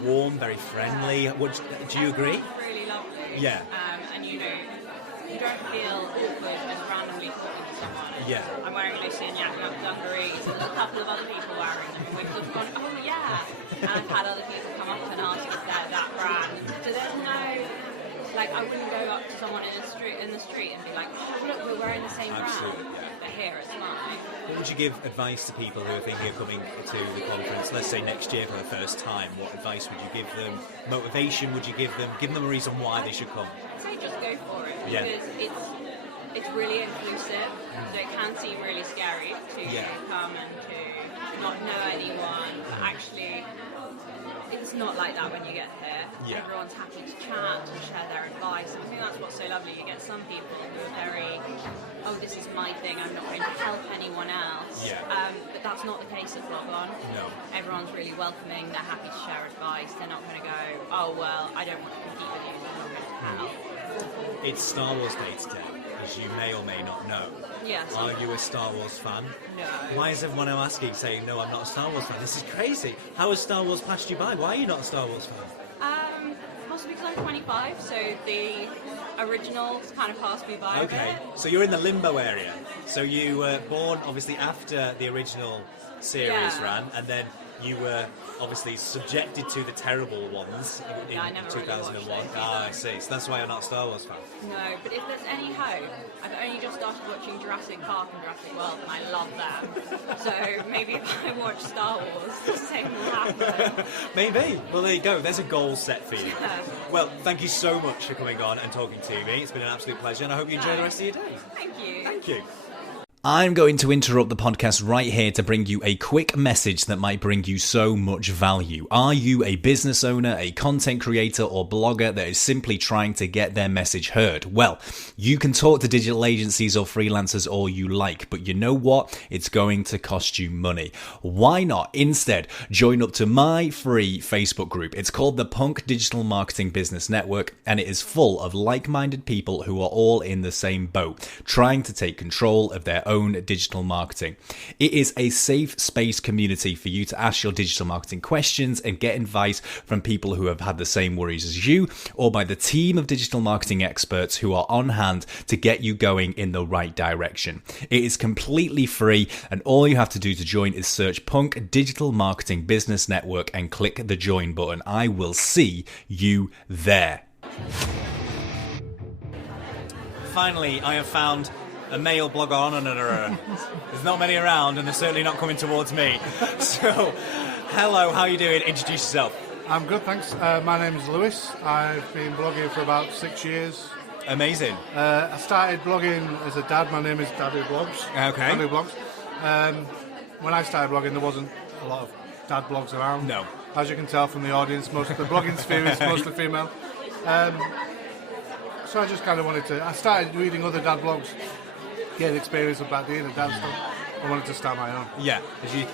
warm, very friendly. Do you agree? Really lovely. Yeah. And you don't feel awkward just randomly talking to someone. Yeah. I'm wearing Lucy and Yak dungarees, and there's a couple of other people wearing them, and we've just gone, oh yeah. And I've had other people come up and ask if they're that brand. So there's no, I wouldn't go up to someone in the street and be like, oh look, we're wearing the same Absolutely, brand. yeah. But here it's mine. What would you give advice to people who are thinking of coming to the conference, let's say next year for the first time? What advice would you give them? Motivation would you give them? Give them a reason why they should come. I'd say just go for it, Yeah. because it's really inclusive, so it can seem really scary to come and to not know anyone, but actually it's not like that when you get here. Yeah. Everyone's happy to chat, to share their advice, and I think that's what's so lovely. You get some people who are very, oh, this is my thing, I'm not going to help anyone else. Yeah. But that's not the case at BlogOn. No. Everyone's really welcoming, they're happy to share advice, they're not going to go, oh, well, I don't want to compete with you, so I'm not going to help. It's Star Wars Day today, as you may or may not know. Yes. Are you a Star Wars fan? No. Why is everyone I'm asking saying, no, I'm not a Star Wars fan? This is crazy. How has Star Wars passed you by? Why are you not a Star Wars fan? Possibly because I'm 25, so the originals kind of passed me by Okay, a bit. so you're in the limbo area. So you were born, obviously, after the original series ran, and then you were obviously subjected to the terrible ones in I never 2001. really watched those I see. So that's why you're not a Star Wars fan. No, but if there's any hope, I've only just started watching Jurassic Park and Jurassic World, and I love them. So maybe if I watch Star Wars, the same will happen. Maybe. Well, there you go. There's a goal set for you. Yeah. Well, thank you so much for coming on and talking to me. It's been an absolute pleasure, and I hope you enjoy the rest of your day. Thank you. Thank you. I'm going to interrupt the podcast right here to bring you a quick message that might bring you so much value. Are you a business owner, a content creator, or blogger that is simply trying to get their message heard? Well, you can talk to digital agencies or freelancers all you like, but you know what? It's going to cost you money. Why not instead join up to my free Facebook group? It's called the Punk Digital Marketing Business Network, and it is full of like-minded people who are all in the same boat, trying to take control of their own digital marketing. It is a safe space community for you to ask your digital marketing questions and get advice from people who have had the same worries as you, or by the team of digital marketing experts who are on hand to get you going in the right direction. It is completely free, and all you have to do to join is search Punk Digital Marketing Business Network and click the join button. I will see you there. Finally, I have found a male BlogOn, and there's not many around, and they're certainly not coming towards me. So, hello, how are you doing? Introduce yourself. I'm good, thanks. My name is Lewis. I've been blogging for about 6 years. Amazing. I started blogging as a dad. My name is Daddy Blogs. Okay. Daddy Blogs. When I started blogging, there wasn't a lot of dad blogs around. No. As you can tell from the audience, most of the blogging sphere is mostly female. So I just kind of wanted to... I started reading other dad blogs, get experience about doing the dad stuff. I wanted to start my own. Yeah.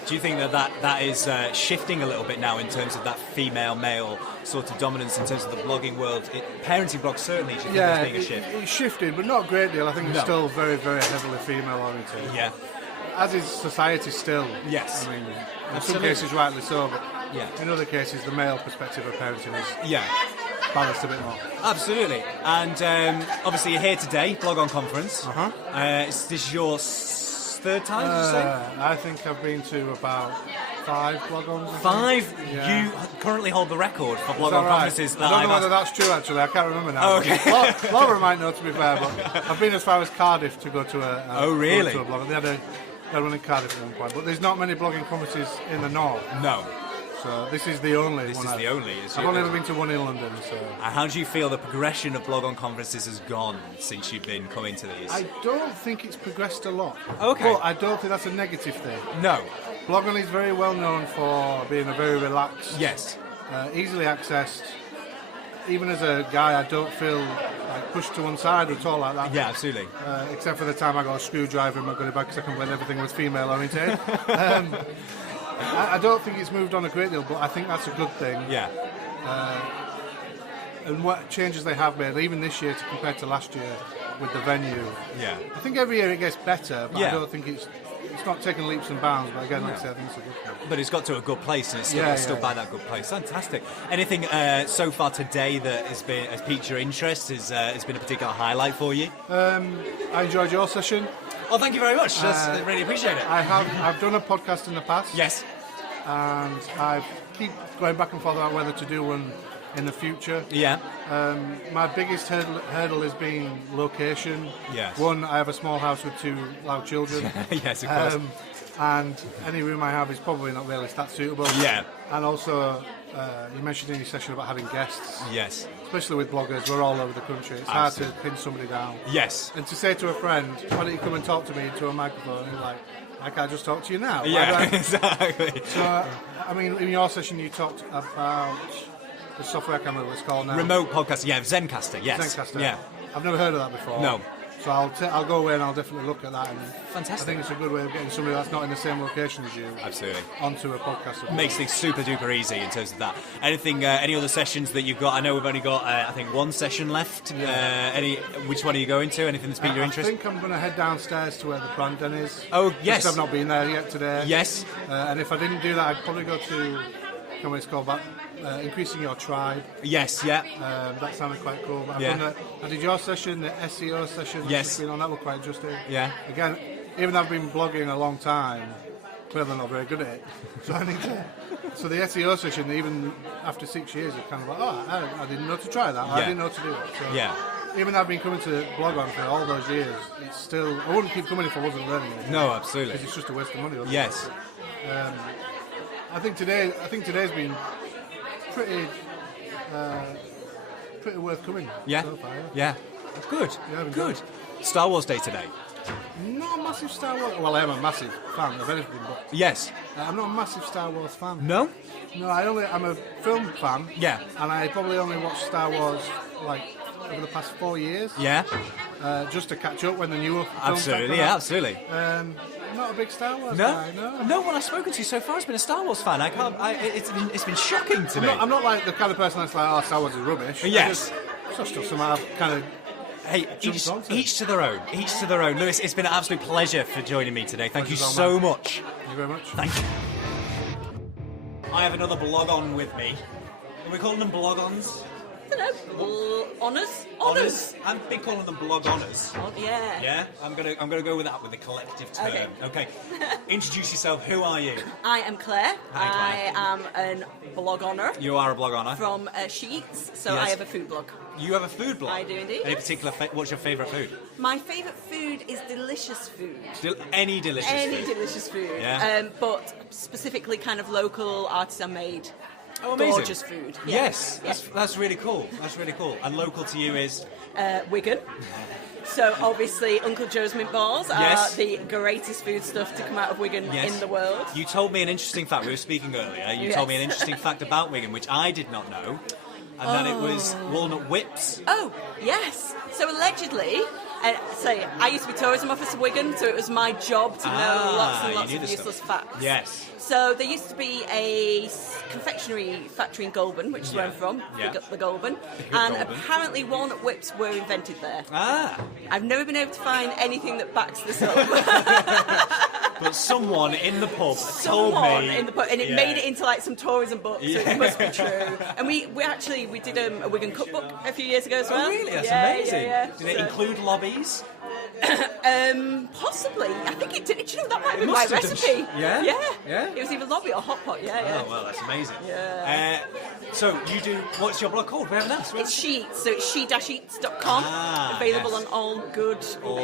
Do you think that is shifting a little bit now in terms of that female-male sort of dominance in terms of the blogging world? Parenting blogs certainly, do you think there's being a shift? It's shifted, but not a great deal. I think it's still very, very heavily female-oriented. Yeah. As is society still. Yes. I mean, in Absolutely. some cases rightly so, but yeah. In other cases the male perspective of parenting is yeah. balanced a bit more. Absolutely. And obviously you're here today, BlogOn Conference. Is this your third time, did you say? I think I've been to about 5 BlogOns. 5? Yeah. You currently hold the record for BlogOn conferences. I don't know whether that's true, actually. I can't remember now. Oh, okay. Laura might know, to be fair, but I've been as far as Cardiff to go to a oh, really? Go to a blog. They had one in Cardiff at one point, but there's not many blogging conferences in the north. No. So this is the only one. This is the only. I've only ever been to one in London. So. And how do you feel the progression of BlogOn conferences has gone since you've been coming to these? I don't think it's progressed a lot. Okay. But I don't think that's a negative thing. No. BlogOn is very well known for being a very relaxed, yes, easily accessed, even as a guy, I don't feel like pushed to one side at all like that. Yeah, absolutely. Except for the time I got a screwdriver in my goodie bag because I complained everything was female oriented. I don't think it's moved on a great deal, but I think that's a good thing. Yeah. And what changes they have made, even this year compared to last year with the venue. Yeah. I think every year it gets better, but Yeah. I don't think it's not taking leaps and bounds. But again, like I said, I think it's a good thing. But it's got to a good place, and it's still by that good place. Fantastic. Anything so far today that has piqued your interest? Has been a particular highlight for you? I enjoyed your session. Oh, thank you very much. I really appreciate it. I've done a podcast in the past. Yes. And I keep going back and forth about whether to do one in the future. Yeah. My biggest hurdle has been location. Yes. One, I have a small house with 2 loud children. Yes, of course. And any room I have is probably not really that suitable. Yeah. And also, you mentioned in your session about having guests. Yes. Especially with bloggers, we're all over the country. It's hard to pin somebody down. Yes. And to say to a friend, why don't you come and talk to me into a microphone? You're like, I can't just talk to you now. Yeah, exactly. So, I mean, in your session you talked about the software, I can't remember what it's called now. Remote podcast, yeah, Zencaster, yes. Zencaster. Yeah. I've never heard of that before. No. So I'll go away and I'll definitely look at that. And fantastic. I think it's a good way of getting somebody that's not in the same location as you. Absolutely. Onto a podcast. Makes things super duper easy in terms of that. Anything, any other sessions that you've got? I know we've only got, I think, one session left. Which one are you going to? Anything that's piqued your interest? I think I'm going to head downstairs to where the brand den is. Oh, yes. Because I've not been there yet today. Yes. And if I didn't do that, I'd probably go to, I can't remember what it's called, but increasing your tribe. Yes, yeah. That sounded quite cool. But Yeah. I did your session, the SEO session. Yes. Been on, that looked quite interesting. Yeah. Again, even though I've been blogging a long time, clearly not very good at it. So I need to. So the SEO session, even after 6 years, it's kind of like, I didn't know to try that. I didn't know to do it. So Yeah. even though I've been coming to BlogOn for all those years, it's still. I wouldn't keep coming if I wasn't learning it. No, absolutely. Because it's just a waste of money. Yes. I think today's been pretty worth coming. Yeah. So far, Yeah. Good. Yeah, Good. Star Wars Day today. Not a massive Star Wars. Well, I am a massive fan of anything, but Yes. I'm not a massive Star Wars fan. No? No, I'm a film fan. Yeah. And I probably only watched Star Wars like over the past 4 years. Yeah. Just to catch up when the newer films Absolutely, came yeah, out. absolutely. I'm not a big Star Wars No? guy. No. No one I've spoken to so far has been a Star Wars fan. It's been shocking to me. I'm not like the kind of person that's like, Star Wars is rubbish. Yes. It's just something I've kind of. Hey, each to their own. Each to their own. Lewis, it's been an absolute pleasure for joining me today. Thank you so much. Thank you very much. Thank you. I have another BlogOn with me. Are we calling them BlogOns? Honours? I'm big calling them BlogOners. Oh, yeah. Yeah? I'm gonna go with that with the collective term. Okay. Introduce yourself. Who are you? I am Claire. Hi, Claire. I am a BlogOner. You are a BlogOner. From Sheets, so Yes. I have a food blog. You have a food blog? I do indeed. Any particular, what's your favourite food? My favourite food is delicious food. Any delicious food? Any delicious food. Yeah. But specifically kind of local, artisan-made, Oh, amazing. gorgeous food. Yeah. Yes, that's really cool. That's really cool. And local to you is? Wigan. So obviously Uncle Joe's mint balls are Yes. the greatest food stuff to come out of Wigan Yes. in the world. You told me an interesting fact. We were speaking earlier. You told me an interesting fact about Wigan, which I did not know, and that it was walnut whips. Oh, yes. So allegedly, I used to be tourism officer Wigan, so it was my job to know lots and you lots knew of this useless stuff. facts. Yes. So there used to be a confectionery factory in Goulburn, which is where I'm from, the Goulburn, and Goulburn. apparently walnut whips were invented there. Ah. I've never been able to find anything that backs this up. But someone in the pub told me. In the pub, and it made it into like some tourism book, so it must be true. And we did a Wigan cookbook a few years ago as well. Oh, really? That's amazing. Yeah. Did it include lobbies? Possibly. I think it did. Do you know that might have It been my must have done. recipe? Yeah? Yeah. It was either lobby or hot pot. Yeah. Oh, well, that's amazing. Yeah. So you do. What's your blog called? We haven't asked. It's Sheets, so it's she-eats.com. Available on all good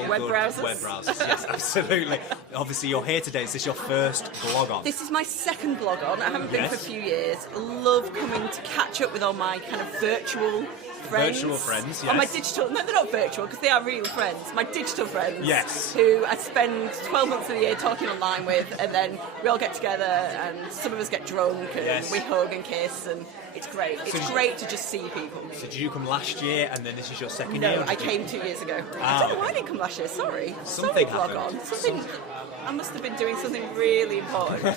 web browsers. Web browsers, yes, absolutely. Obviously, you're here today. Is this your first BlogOn? This is my second blog on. I haven't been for a few years. Love coming to catch up with all my kind of virtual friends. Virtual friends, Or my yes. digital, no, they're not virtual because they are real friends. My digital friends. Yes. Who I spend 12 months of the year talking online with, and then we all get together and some of us get drunk and Yes. we hug and kiss, and it's great. It's great to just see people. So did you come last year and then this is your second year? No, I came 2 years ago. Ah. I don't know why I didn't come last year, sorry. Something sorry, happened. BlogOn. Something, I must have been doing something really important.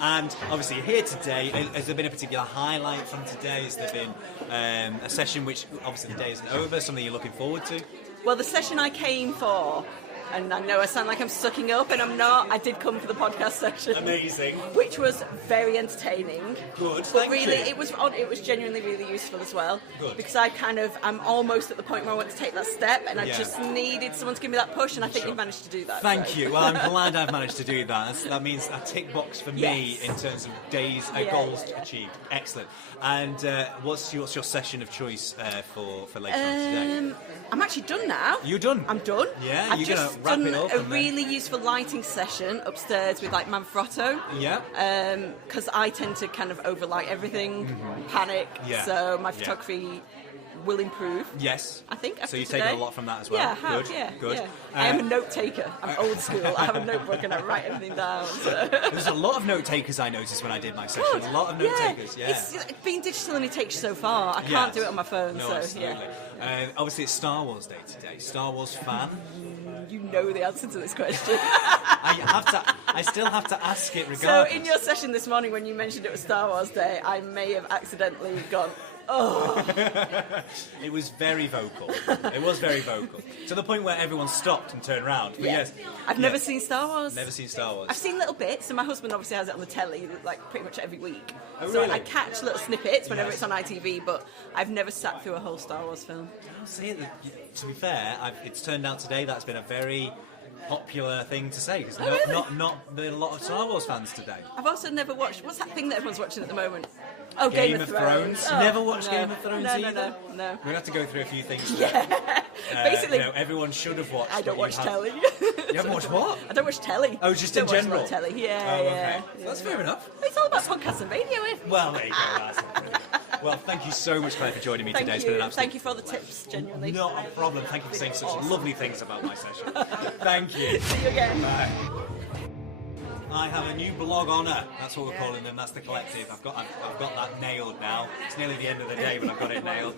And obviously you're here today. Has there been a particular highlight from today? Has there been a session which, obviously the day isn't over, something you're looking forward to? Well, the session I came for, and I know I sound like I'm sucking up, and I'm not, I did come for the podcast section. Amazing. Which was very entertaining. Good, But thank really, you. it was genuinely really useful as well. Good. Because I'm almost at the point where I want to take that step, and I Yeah. just needed someone to give me that push, and I think Sure. you've managed to do that. Thank so. you. Well, I'm glad I've managed to do that. That means a tick box for me Yes. in terms of days, Yeah, goals yeah, yeah. achieved. Excellent. And what's your session of choice for later on today? I'm actually done now. You're done? I'm done. Yeah, I've you're just going to wrap done it up. a and then- really useful lighting session upstairs with like Manfrotto. Yeah. Because I tend to kind of overlight everything, panic. Yeah. So my Yeah. photography will improve. Yes. I think. So after you've today. taken a lot from that as well. Yeah, I have. Good. Yeah, Good. yeah. I am a note taker. I'm old school. I have a notebook and I write everything down. So. There's a lot of note takers I noticed when I did my session. Good. A lot of note takers. Yeah. It's being digital only takes you so far. I can't do it on my phone. No, so absolutely. yeah. Obviously, it's Star Wars Day today. Star Wars fan. You know the answer to this question. I still have to ask it So regardless. in your session this morning when you mentioned it was Star Wars Day, I may have accidentally gone, oh. It was very vocal. It was very vocal. To the point where everyone stopped and turned around. But Yeah. yes. I've never seen Star Wars. Never seen Star Wars. I've seen little bits, and my husband obviously has it on the telly, like pretty much every week. Oh, so really? I catch little snippets whenever Yes. it's on ITV, but I've never sat through a whole Star Wars film. See, to be fair, it's turned out today that's been a very popular thing to say because Oh, really? not there are a lot of Star Wars fans today. I've also never watched, what's that thing that everyone's watching at the moment? Oh, Game of Thrones. Oh, Never watched no. Game of Thrones no, either. No. We're gonna have to go through a few things. Yeah. Basically, everyone should have watched. I don't but watch you telly. You haven't watched what? I don't watch telly. Oh, just don't in watch a general. lot of telly. Yeah, Oh, okay. yeah. That's fair enough. It's all about podcasts and radio. Well, there you go. That's well, thank you so much, Claire, for joining me Thank today. It's you. been an absolute. Thank you for all the tips, genuinely. Not a problem. Thank you for saying such Awesome. lovely things about my session. Thank you. See you again. Bye. I have a new blog honour. That's what we're calling them. That's the collective. I've got that nailed now. It's nearly the end of the day, but I've got it nailed.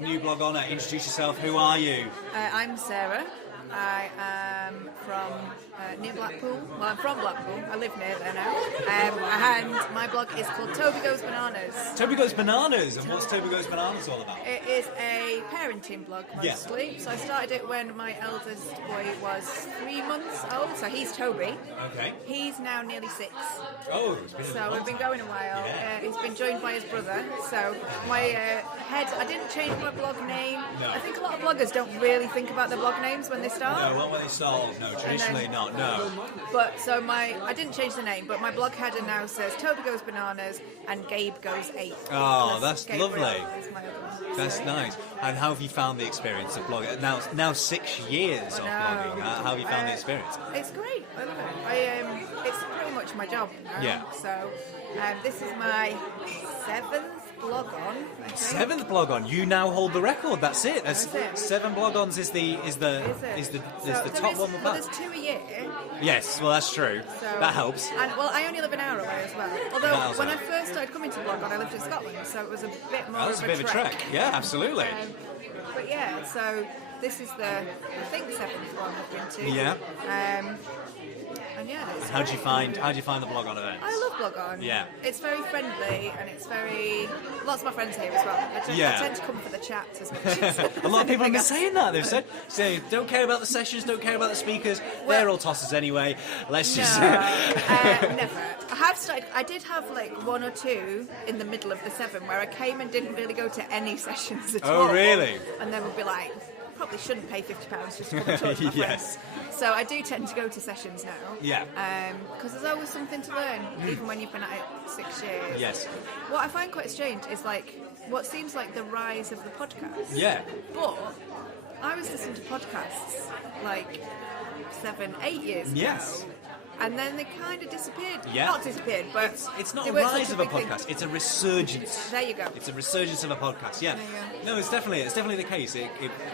New blog honour. Introduce yourself. Who are you? I'm Sarah. I am from near Blackpool. Well, I'm from Blackpool. I live near there now. And my blog is called Toby Goes Bananas. Toby Goes Bananas. And what's Toby Goes Bananas all about? It is a parenting blog mostly. So I started it when my eldest boy was 3 months old. So he's Toby. Okay. He's now nearly 6. Oh, it's been a So long we've been time. going a while. Yeah. He's been joined by his brother. So my I didn't change my blog name. No. I think a lot of bloggers don't really think about their blog names when they start. No, not when they start. No, traditionally not. No. But so I didn't change the name, but my blog header now says Toby Goes Bananas and Gabe Goes 8. Oh, Plus that's Gabriel lovely. is my other one. That's So, nice. And how have you found the experience of blogging? Now 6 years of blogging. How have you found the experience? It's great. I love it. It's pretty much my job now. Yeah. So this is my 7th blog on. I think. 7th blog on. You now hold the record. That's it. That's That's it. 7 blog ons is the Is the So top one with well, that. there's 2 a year. Yes, well that's true. So, That helps. And well, I only live an hour away as well. Although That when I also- first started coming to BlogOn, I lived in Scotland, so it was a bit more That was of a bit of a trek. Yeah, absolutely. But yeah, so this is the I think 7th one I've been to. Yeah. And yeah, it's How do you great. find the blog on events? I love BlogOn. Yeah. It's very friendly and it's very. Lots of my friends here as well. I Yeah. tend to come for the chats as much as. A lot of people have anything been else. saying that. They've said, don't care about the sessions, don't care about the speakers. They're all tossers anyway. Let's just. Never. I have started. I did have like 1 or 2 in the middle of the 7 where I came and didn't really go to any sessions at all. Oh, really? And then would be like, probably shouldn't pay £50 just to come and talk to my Yes. friends. So I do tend to go to sessions now. Yeah. Because there's always something to learn, even when you've been at it 6 years. Yes. What I find quite strange is like what seems like the rise of the podcast. Yeah. But I was listening to podcasts like 7, 8 years ago. Yes. and then they kind of disappeared. Yeah. Not disappeared, but It's not they a weren't rise such of a big thing. podcast, it's a resurgence. There you go. It's a resurgence of a podcast, yeah. There you go. No, it's definitely the case. It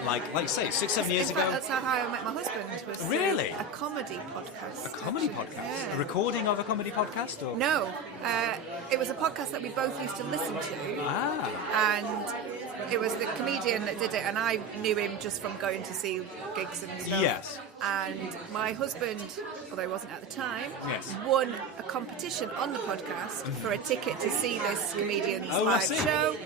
like you say, 6-7 years In ago. fact, that's how I met my husband. Was through Really? a comedy podcast. A comedy podcast? Yeah. A recording of a comedy podcast? Or? No, it was a podcast that we both used to listen to. And it was the comedian that did it, and I knew him just from going to see gigs and stuff. Yes. And my husband, although he wasn't at the time, Yes. won a competition on the podcast for a ticket to see this comedian's Oh, I live see. show.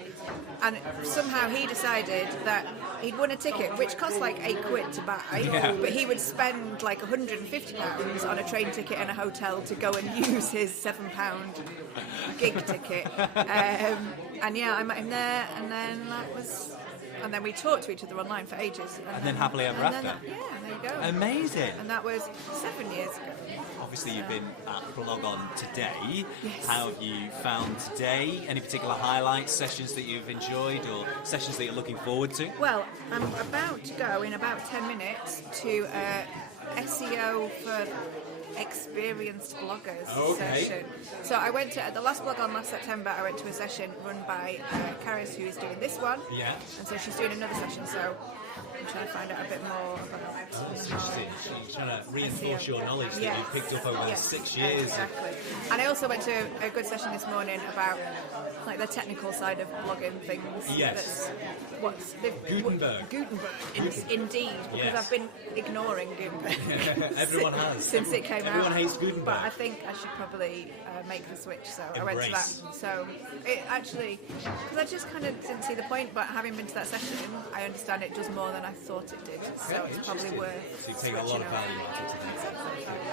And somehow he decided that he'd won a ticket, which cost like £8 to buy, Yeah. but he would spend like £150 on a train ticket and a hotel to go and use his £7 gig ticket. And yeah, I met him there, and then we talked to each other online for ages. And then happily ever and then after. yeah, there you go. Amazing. And that was 7 years ago. Obviously, you've been at BlogOn today. Yes. How have you found today? Any particular highlights, sessions that you've enjoyed, or sessions that you're looking forward to? Well, I'm about to go in about 10 minutes to SEO for experienced bloggers Okay. session. So I went to the last BlogOn last September. I went to a session run by Karis, who is doing this one. Yeah. And so she's doing another session. So I'm trying to find out a bit more about. That's interesting. You're trying to reinforce SEO. your knowledge that Yes. you've picked up over the Yes. 6 years. Exactly. And I also went to a good session this morning about like the technical side of blogging things. Yes. Gutenberg. Indeed, because Yes. I've been ignoring Gutenberg. Everyone has. Since it came out. Everyone hates Gutenberg. But I think I should probably make the switch, so I went to that. Embrace. So it actually, because I just kind of didn't see the point, but having been to that session, I understand it does more than I thought it did. So it's probably worth So you take a lot of switching over. value out of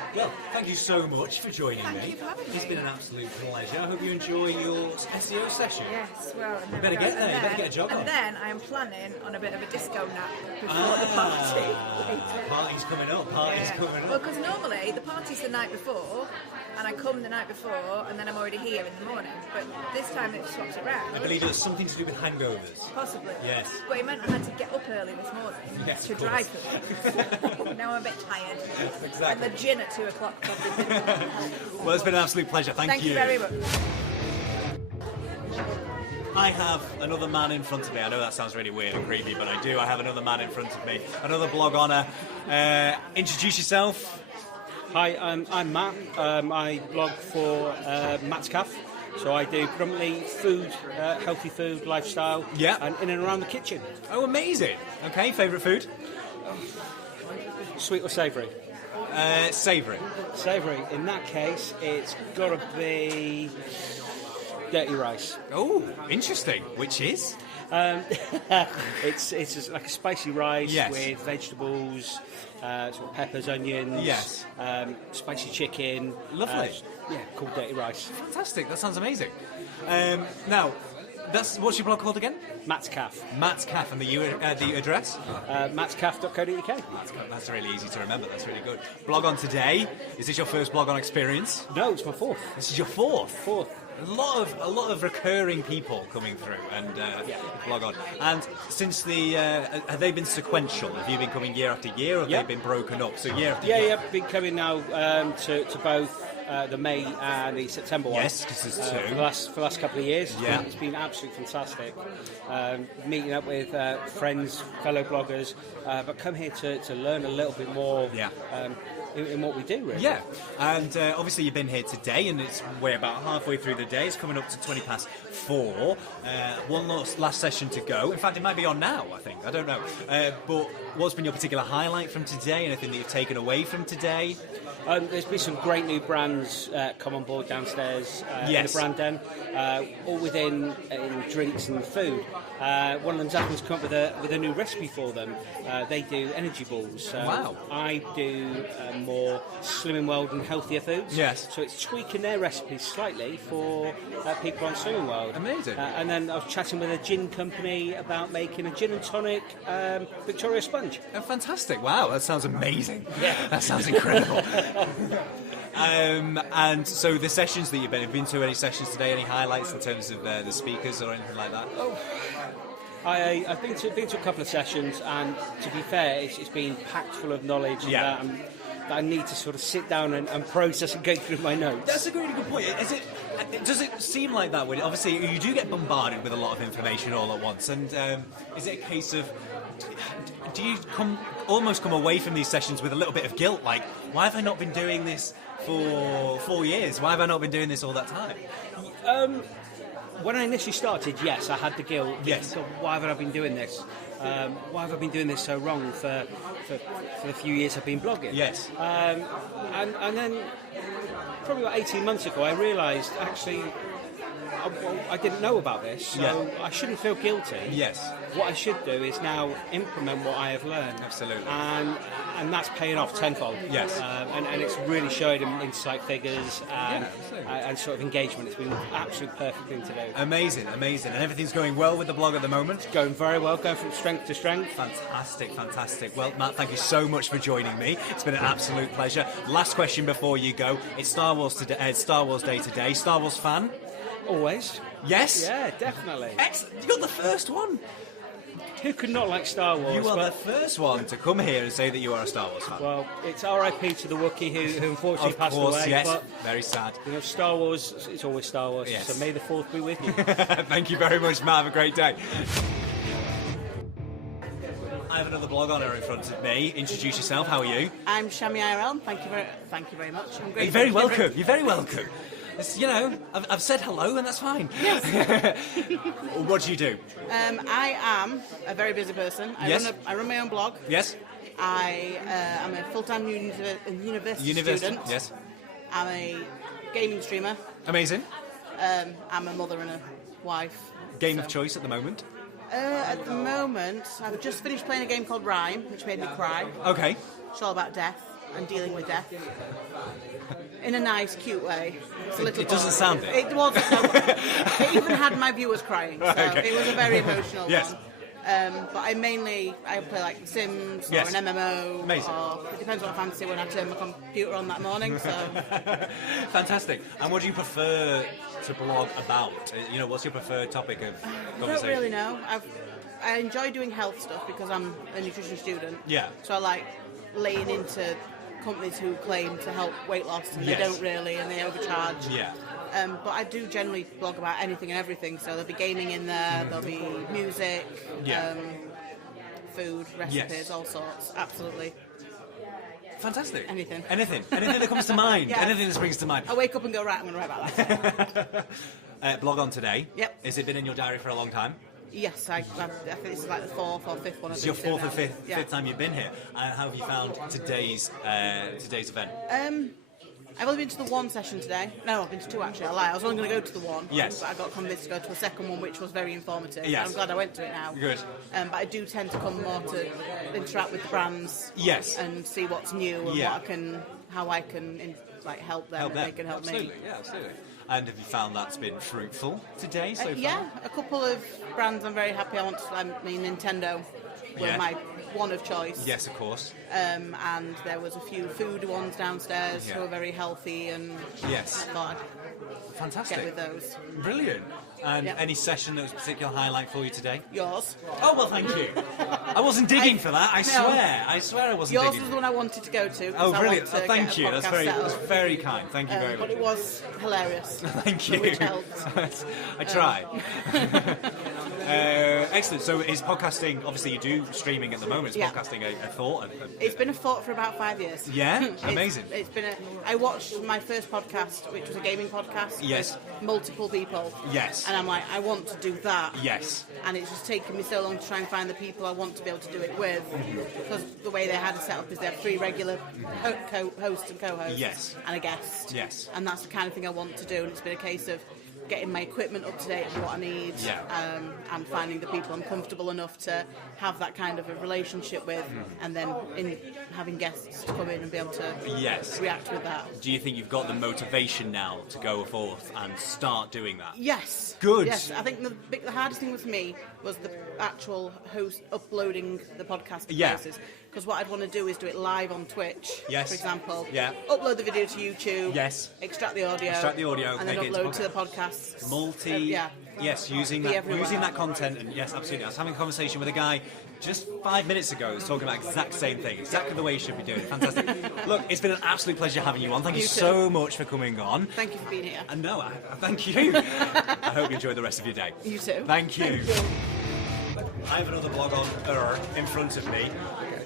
it. Well, thank you so much for joining me. Thank you for having It's me. been an absolute pleasure. I hope you enjoy your SEO session. Yes, well, and You then better we go. get there, And you better then- get a job on. And then I am planning on a bit of a disco nap before the party. Party's coming up, party's Yeah. coming Well, up. because normally the party's the night before, and I come the night before, and then I'm already here in the morning. But this time it swapped around. I believe it was something to do with hangovers. Possibly. Yes. But it meant I had to get up early this morning Yes, to of drive for them. Now I'm a bit tired. Exactly. And the gin at 2 o'clock probably didn't help. Well, it's been an absolute pleasure. Thank you. you very much. I have another man in front of me. I know that sounds really weird and creepy, but I do. I have another man in front of me. Another BlogOner. Introduce yourself. Hi, I'm Matt. I blog for Matt's Cafe. So I do predominantly food, healthy food, lifestyle, and in and around the kitchen. Oh, amazing. Okay, favourite food? Sweet or savoury? Savoury. Savoury. In that case, it's got to be dirty rice. Oh, interesting. Which is? It's just like a spicy rice Yes. with vegetables, sort of peppers, onions, Yes. spicy chicken. Lovely. Yeah, called dirty rice. Fantastic. That sounds amazing. Now, what's your blog called again? Matt's Cafe. Matt's Cafe, and the address? mattscafe.co.uk. That's really easy to remember. That's really good. BlogOn today. Is this your first BlogOn experience? No, it's my fourth. This is your fourth. Fourth. A lot of recurring people coming through and BlogOn. And since have they been sequential? Have you been coming year after year, or have they been broken up? So year after year. Yeah, been coming now to both the May and the September one. Yes, because there's two. For the last couple of years. Yeah. It's been absolutely fantastic. Meeting up with friends, fellow bloggers, but come here to learn a little bit more in what we do, really. Yeah, and obviously you've been here today, and we're about halfway through the day. It's coming up to 4:20. One last session to go. In fact, it might be on now, I think. I don't know. But what's been your particular highlight from today? Anything that you've taken away from today? There's been some great new brands come on board downstairs in Yes. the brand den, all within in drinks and food. One of them's happened to come up with a new recipe for them. They do energy balls. Wow. I do more Slim and World and healthier foods. Yes. So it's tweaking their recipes slightly for people on Slim and World. Amazing. And then I was chatting with a gin company about making a gin and tonic Victoria Sponge. Oh, fantastic. Wow, that sounds amazing. Yeah. That sounds incredible. And so the sessions that you've been to, any sessions today, any highlights in terms of the speakers or anything like that? Oh, I've been to a couple of sessions, and to be fair, it's been packed full of knowledge. Yeah. And that I need to sort of sit down and process and go through my notes. That's a really good point. Does it seem like that? When obviously you do get bombarded with a lot of information all at once, and is it a case of do you almost come away from these sessions with a little bit of guilt, like why have I not been doing this for 4 years? Why have I not been doing this all that time? When I initially started, yes, I had the guilt. Yes. So why haven't I been doing this? Why have I been doing this so wrong for the few years I've been blogging? Yes. And then probably about 18 months ago, I realised actually I didn't know about this, so I shouldn't feel guilty. Yes. What I should do is now implement what I have learned. Absolutely. And that's paying off tenfold. Yes. And it's really showed in site figures and sort of engagement. It's been an absolute perfect thing to do. Amazing. And everything's going well with the blog at the moment? It's going very well, going from strength to strength. Fantastic. Well, Matt, thank you so much for joining me. It's been an absolute pleasure. Last question before you go. It's Star Wars Day today. Star Wars fan? Always. Yes? Yeah, definitely. Excellent. You got the first one. Who could not like Star Wars? You are the first one to come here and say that you are a Star Wars fan. Well, it's R.I.P. to the Wookiee who unfortunately passed away. Yes, but, very sad. You know, Star Wars, it's always Star Wars. Yes. So may the 4th be with you. Thank you very much, Matt. Have a great day. I have another blog owner in front of me. Introduce yourself. How are you? I'm Shami IRL. Thank you very much. I'm great. You're very welcome. You're very welcome. You know, I've said hello and that's fine. Yes. What do you do? I am a very busy person. I run my own blog. Yes. I am a full-time university student. Yes. I'm a gaming streamer. Amazing. I'm a mother and a wife. Game of choice at the moment? At the moment, I've just finished playing a game called Rhyme, which made me cry. Okay. It's all about death and dealing with death. In a nice, cute way. It doesn't sound it. It wasn't. It even had my viewers crying, so okay. it was a very emotional one. Yes. But I play like The Sims Yes. or an MMO. Amazing. Or it depends what I fancy when I turn my computer on that morning. So. Fantastic. And what do you prefer to blog about? You know, what's your preferred topic of conversation? I don't really know. I enjoy doing health stuff because I'm a nutrition student. Yeah. So I like laying into companies who claim to help weight loss and Yes. they don't really and they overcharge. Yeah. But I do generally blog about anything and everything, so there'll be gaming in there, there'll be music, food, recipes, Yes. all sorts, absolutely. Fantastic. Anything that comes to mind. Yeah. Anything that springs to mind. I wake up and go, right, I'm going to write about that. BlogOn today. Yep. Has it been in your diary for a long time? Yes, I think this is like the 4th or 5th one. It's your 4th or 5th time you've been here. How have you found today's event? I've only been to the one session today. No, I've been to 2 actually. I lie. I was only going to go to the one. Yes. But I got convinced to go to a second one, which was very informative. Yes. I'm glad I went to it now. Good. But I do tend to come more to interact with the brands. Yes. And see what's new and how I can help them and they can help absolutely. me. Yeah, absolutely. And have you found that's been fruitful today so far? Yeah, a couple of brands I'm very happy. Nintendo were my one of choice. Yes, of course. And there was a few food ones downstairs who are very healthy and yes. I thought Fantastic. I'd get with those. Brilliant. And any session that was a particular highlight for you today? Yours. Oh, well, thank you. I wasn't digging for that, I swear I wasn't Yours digging. Yours was the one I wanted to go to. Oh, brilliant. I want to thank you. That's very kind. Thank you very much. But it was hilarious. Thank you. Which helped. I try. Excellent. So is podcasting, obviously you do streaming at the moment, is podcasting a thought? It's been a thought for about 5 years. Yeah? Amazing. It's been I watched my first podcast, which was a gaming podcast. Yes. With multiple people. Yes. And I'm like, I want to do that. Yes. And it's just taken me so long to try and find the people I want to be able to do it with. Because the way they had it set up is they have 3 regular hosts and co-hosts. Yes. And a guest. Yes. And that's the kind of thing I want to do. And it's been a case of getting my equipment up to date with what I need, and finding the people I'm comfortable enough to have that kind of a relationship with, and then having guests to come in and be able to react with that. Do you think you've got the motivation now to go forth and start doing that? Yes. Good. Yes, I think the hardest thing with me was the actual host uploading the podcast places. Because what I'd want to do is do it live on Twitch, for example. Yeah. Upload the video to YouTube. Yes. Extract the audio. And then upload to the podcast. Yes, using that content, and yes, absolutely. I was having a conversation with a guy just 5 minutes ago who's talking about exact same thing, exactly the way you should be doing it. Fantastic. Look, it's been an absolute pleasure having you on. Thank you so much for coming on. Thank you for being here. And no, I thank you. I hope you enjoy the rest of your day. You too. Thank you. I have another blog on in front of me.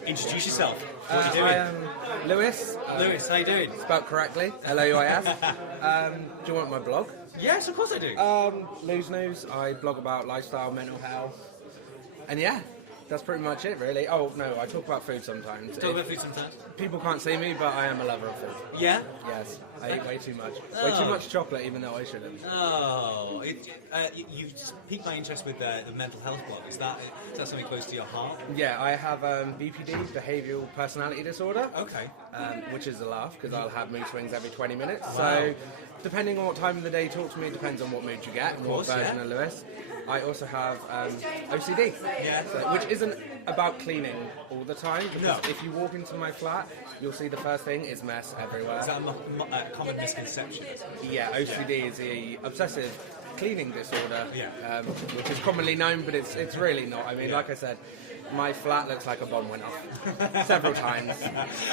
Introduce yourself. What are you doing? I am Lewis. Lewis, how you doing? Spelled correctly. L-O-U-I-S. Do you want my blog? Yes, of course I do. Lose News. I blog about lifestyle, mental health. And yeah, that's pretty much it, really. Oh, no, I talk about food sometimes. Talk about food sometimes? People can't see me, but I am a lover of food. Yeah? Yes. I eat way too much. Way too much chocolate, even though I shouldn't. Oh, you piqued my interest with the mental health blog. Is that something close to your heart? Yeah, I have BPD, behavioural personality disorder. Okay. Which is a laugh, because I'll have mood swings every 20 minutes. Wow. So, depending on what time of the day you talk to me, depends on what mood you get and what version of Lewis. I also have OCD, which isn't about cleaning all the time, because if you walk into my flat, you'll see the first thing is mess everywhere. Is that a common misconception? Yeah, OCD is the obsessive cleaning disorder, which is commonly known, but it's really not. I mean, like I said, my flat looks like a bomb went off several times,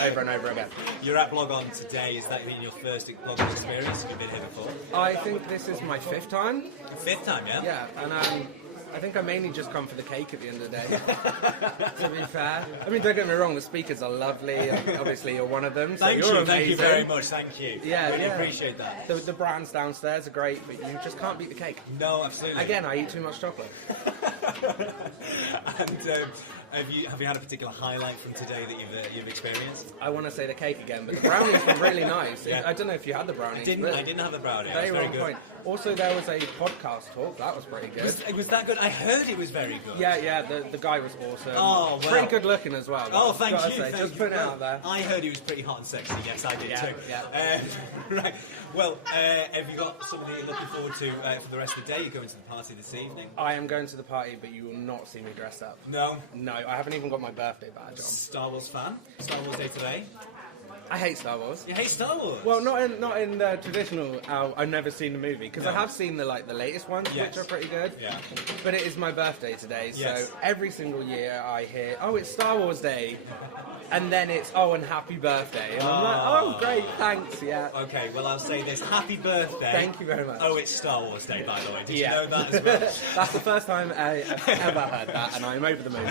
over and over again. You're at BlogOn today. Is that your first BlogOn experience? Have you been here before? I think this is my 5th time. 5th time, yeah? Yeah, and I think I mainly just come for the cake at the end of the day, to be fair. I mean, don't get me wrong, the speakers are lovely, and obviously you're one of them, so you're amazing. Thank you very much, thank you. Yeah, really appreciate that. The brands downstairs are great, but you just can't beat the cake. No, absolutely. Again, I eat too much chocolate. And have you had a particular highlight from today that you've experienced? I want to say the cake again, but the brownies were really nice. I don't know if you had the brownies. I didn't have the brownies. They were very on good. point. Also, there was a podcast talk. That was pretty good. Was that good? I heard it was very good. Yeah. The guy was awesome. Oh, well. Pretty good looking as well. Oh, thank you. Just putting it out there. I heard he was pretty hot and sexy. Yes, I did too. Yeah. Right. Well, have you got something that you're looking forward to for the rest of the day? You're going to the party this evening? I am going to the party, but you will not see me dressed up. No? No, I haven't even got my birthday badge on. Star Wars fan? Star Wars Day today? I hate Star Wars. You hate Star Wars? Well, not in the traditional. I've never seen the movie because I have seen the latest ones, which are pretty good. Yeah. But it is my birthday today, so Yes. every single year I hear, "Oh, it's Star Wars Day," and then it's, "Oh, and happy birthday," and I'm like, "Oh, great, thanks, yeah." Okay, well I'll say this: happy birthday. Thank you very much. Oh, it's Star Wars Day, by the way. Did you know that as well? That's the first time I've ever heard that, and I'm over the moon.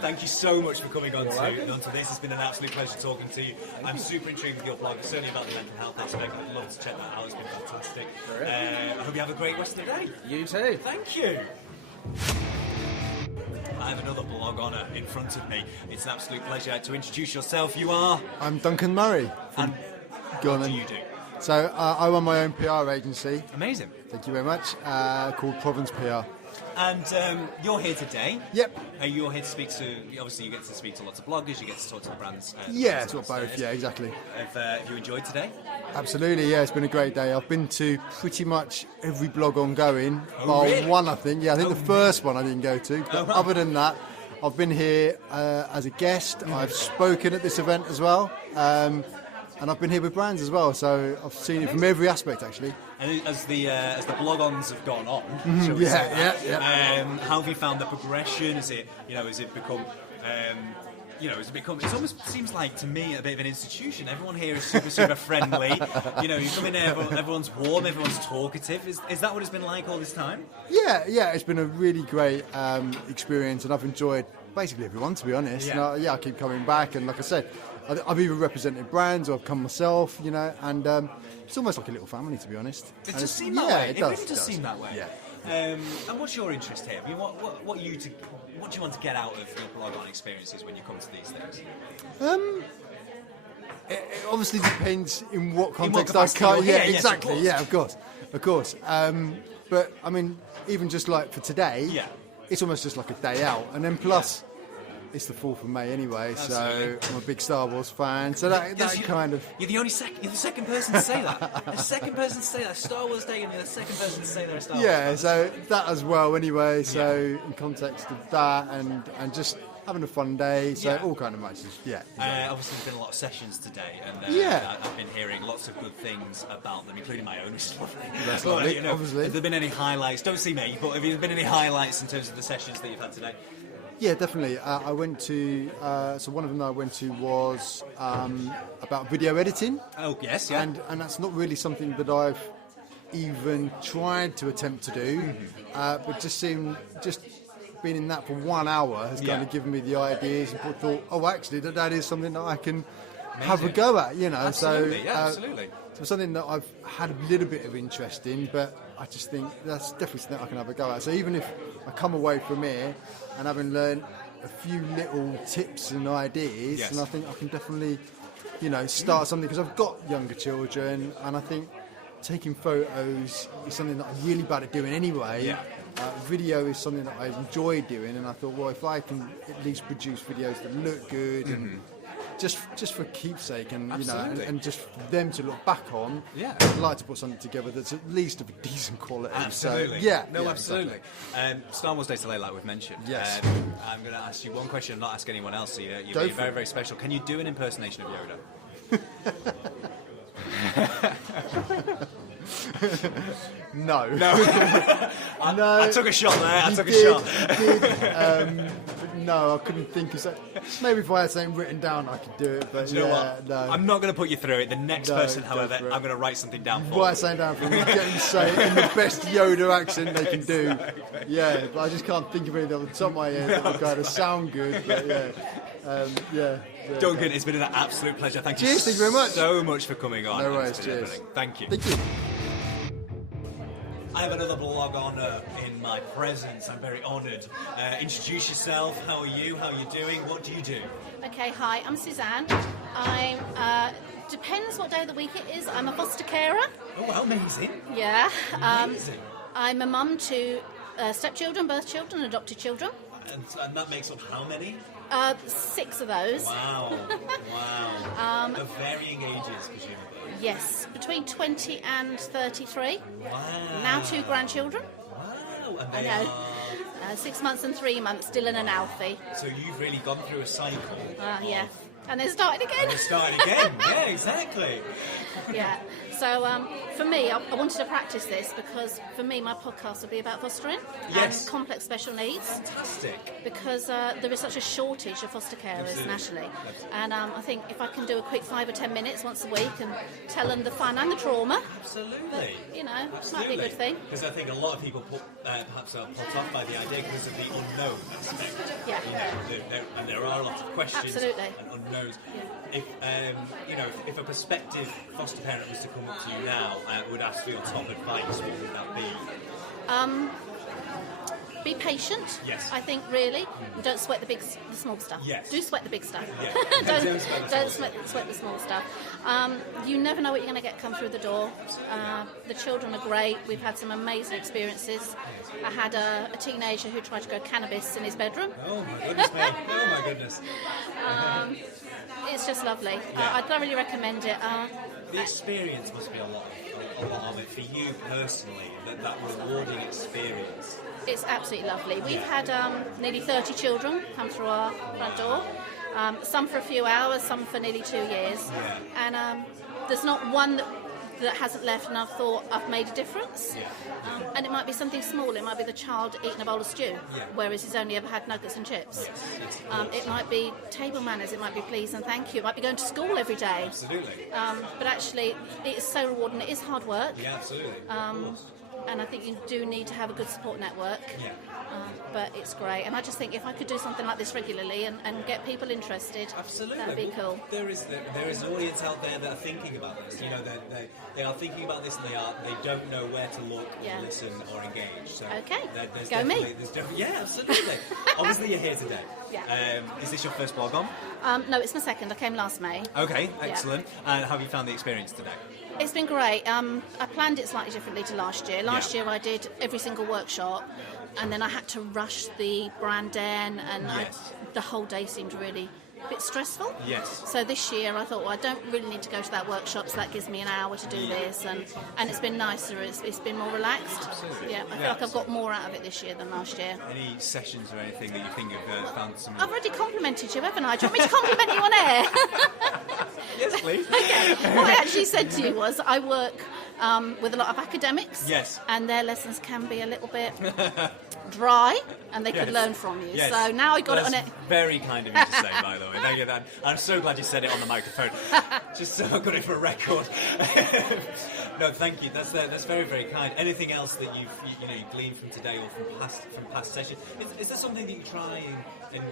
Thank you so much for coming on You're welcome. onto this. It's been an absolute pleasure talking to you. I'm super intrigued with your blog, certainly about the mental health aspect. I'd love to check that out. It's been fantastic. I hope you have a great rest of the day. You too. Thank you. I have another blog on in front of me. It's an absolute pleasure to introduce yourself. You are? I'm Duncan Murray. And what do you do? So I run my own PR agency. Amazing. Thank you very much. Called Province PR. And you're here today. Yep. You're here to speak to. Obviously, you get to speak to lots of bloggers. You get to talk to the brands. Yeah, sort of both. Yeah, exactly. Have you enjoyed today? Absolutely. Yeah, it's been a great day. I've been to pretty much every blog ongoing, Oh, bar really? one, I think. Yeah, I think the first one I didn't go to. But right. other than that, I've been here as a guest. I've spoken at this event as well. And I've been here with brands as well, so I've seen it from every aspect actually. And as the blog-ons have gone on, shall we say that, how have you found the progression? Has it become? It almost seems like to me a bit of an institution. Everyone here is super friendly. You come in there, everyone's warm, everyone's talkative. Is that what it's been like all this time? Yeah, it's been a really great experience, and I've enjoyed basically everyone, to be honest. Yeah. And I keep coming back, and like I said, I've either represented brands or I've come myself, and it's almost like a little family, to be honest. It And does seem that way. It really does seem that way. Yeah. And what's your interest here? I mean, what do you want to get out of your BlogOn experiences when you come to these things? It obviously depends in what context capacity I you're can't. Yeah, here, yes, of exactly. course. Yeah, of course. But I mean, even just like for today, it's almost just like a day out, and then plus. It's the 4th of May anyway, Absolutely. so I'm a big Star Wars fan. So that kind of... You're the second person to say that. The second person to say that. Star Wars Day, and you're the second person to say they're a Star Wars Yeah, fan. so that as well anyway. So in context of that and just having a fun day, so all kind of matches. Yeah. Obviously, there's been a lot of sessions today, and I've been hearing lots of good things about them, including my own, which is lovely. That's lovely, obviously. Have there been any highlights? Don't see me, but have there been any highlights in terms of the sessions that you've had today? Yeah, definitely. I went to, so one of them that I went to was about video editing. Oh, yes, yeah. And that's not really something that I've even tried to attempt to do, but just being in that for 1 hour has kind of given me the ideas and thought, oh, actually, that is something that I can have a go at, you know. Absolutely, so, absolutely. So something that I've had a little bit of interest in, but I just think that's definitely something I can have a go at. So even if I come away from here and having learned a few little tips and ideas, and I think I can definitely, you know, start something, because I've got younger children, and I think taking photos is something that I'm really bad at doing anyway. Video is something that I enjoy doing, and I thought, well, if I can at least produce videos that look good and just for keepsake, and you know, and just for them to look back on, I'd like to put something together that's at least of a decent quality. Absolutely. So, absolutely. Star Wars Day Today, like we've mentioned. Yes. I'm going to ask you one question and not ask anyone else. So you're being very, very special. Can you do an impersonation of Yoda? No. I took a shot there. I took a shot. No, I couldn't think of something. Maybe if I had something written down, I could do it. But do you know what? No. I'm not going to put you through it. The next person, however, I'm going to write something down for. Write something down for me. Get them to say it in the best Yoda accent they can do. Yeah, but I just can't think of anything off the top of my head that would kind of sound good. But Duncan, it's been an absolute pleasure. Thank you thank you very much. so much for coming on. No worries, cheers. Everything. Thank you. Thank you. I have another BlogOn in my presence. I'm very honoured. Introduce yourself. How are you? How are you doing? What do you do? Okay, hi, I'm Suzanne. I'm, depends what day of the week it is, I'm a foster carer. Oh, amazing. Yeah. Amazing. I'm a mum to stepchildren, birth children, adopted children. And that makes up how many? 6 of those. Wow. Wow. Of varying ages, presumably. Yes, between 20 and 33. Wow. Now 2 grandchildren. Wow. And I know. 6 months and 3 months, Dylan and Alfie. So you've really gone through a cycle. Yeah. And then started again. And then started again. Yeah, exactly. Yeah. So for me, I wanted to practice this because for me, my podcast would be about fostering and complex special needs. Fantastic. Because there is such a shortage of foster carers nationally. And I think if I can do a quick 5 or 10 minutes once a week and tell them the fun and the trauma. Absolutely. But, you know, it might be a good thing. Because I think a lot of people perhaps are put off by the idea because of the unknown aspect. Yeah. You know, and there are a lot of questions and unknowns. Yeah. If a prospective foster parent was to come up to you now and would ask for your top advice, what would that be? Be patient. Yes. I think really. Don't sweat the small stuff. Yes. Do sweat the big stuff. Yeah. don't sweat the small stuff. You never know what you're going to get come through the door. The children are great. We've had some amazing experiences. I had a teenager who tried to grow cannabis in his bedroom. Oh my goodness me. Oh my goodness. It's just lovely. I'd thoroughly recommend it. The experience must be a lot of it for you personally. That rewarding experience. It's absolutely lovely. We've had nearly 30 children come through our front door. Some for a few hours, some for nearly 2 years. Yeah. And there's not one that hasn't left and I've thought I've made a difference. And it might be something small. It might be the child eating a bowl of stew, whereas he's only ever had nuggets and chips. It might be table manners. It might be please and thank you. It might be going to school every day. Absolutely. But actually, it is so rewarding. It is hard work. Yeah, absolutely. And I think you do need to have a good support network. Yeah. But it's great, and I just think if I could do something like this regularly and get people interested, that'd be cool. There is an audience out there that are thinking about this. You know, they are thinking about this, and they don't know where to look, listen, or engage. So okay, go me. Yeah, absolutely. Obviously, you're here today. Yeah. Is this your first BlogOn? No, it's my second. I came last May. Okay, excellent. And how have you found the experience today? It's been great. I planned it slightly differently to last year. Last year I did every single workshop, and then I had to rush the brand den, and the whole day seemed really bit stressful. Yes. So this year I thought, well, I don't really need to go to that workshop, so that gives me an hour to do this, and it's been nicer. It's been more relaxed. Absolutely. Yeah, I feel like I've got more out of it this year than last year. Any sessions or anything that you think have found some... I've already complimented you, haven't I? Do you want me to compliment you on air? Yes, please. Okay. What I actually said to you was I work with a lot of academics. Yes. And their lessons can be a little bit dry, and they could learn from you. Yes. So now I got it on it. Very kind of you to say, by the way. Thank you. I'm so glad you said it on the microphone. Just so I've got it for a record. No, thank you. That's very, very kind. Anything else that you've gleaned from today or from past sessions? Is there something that you try and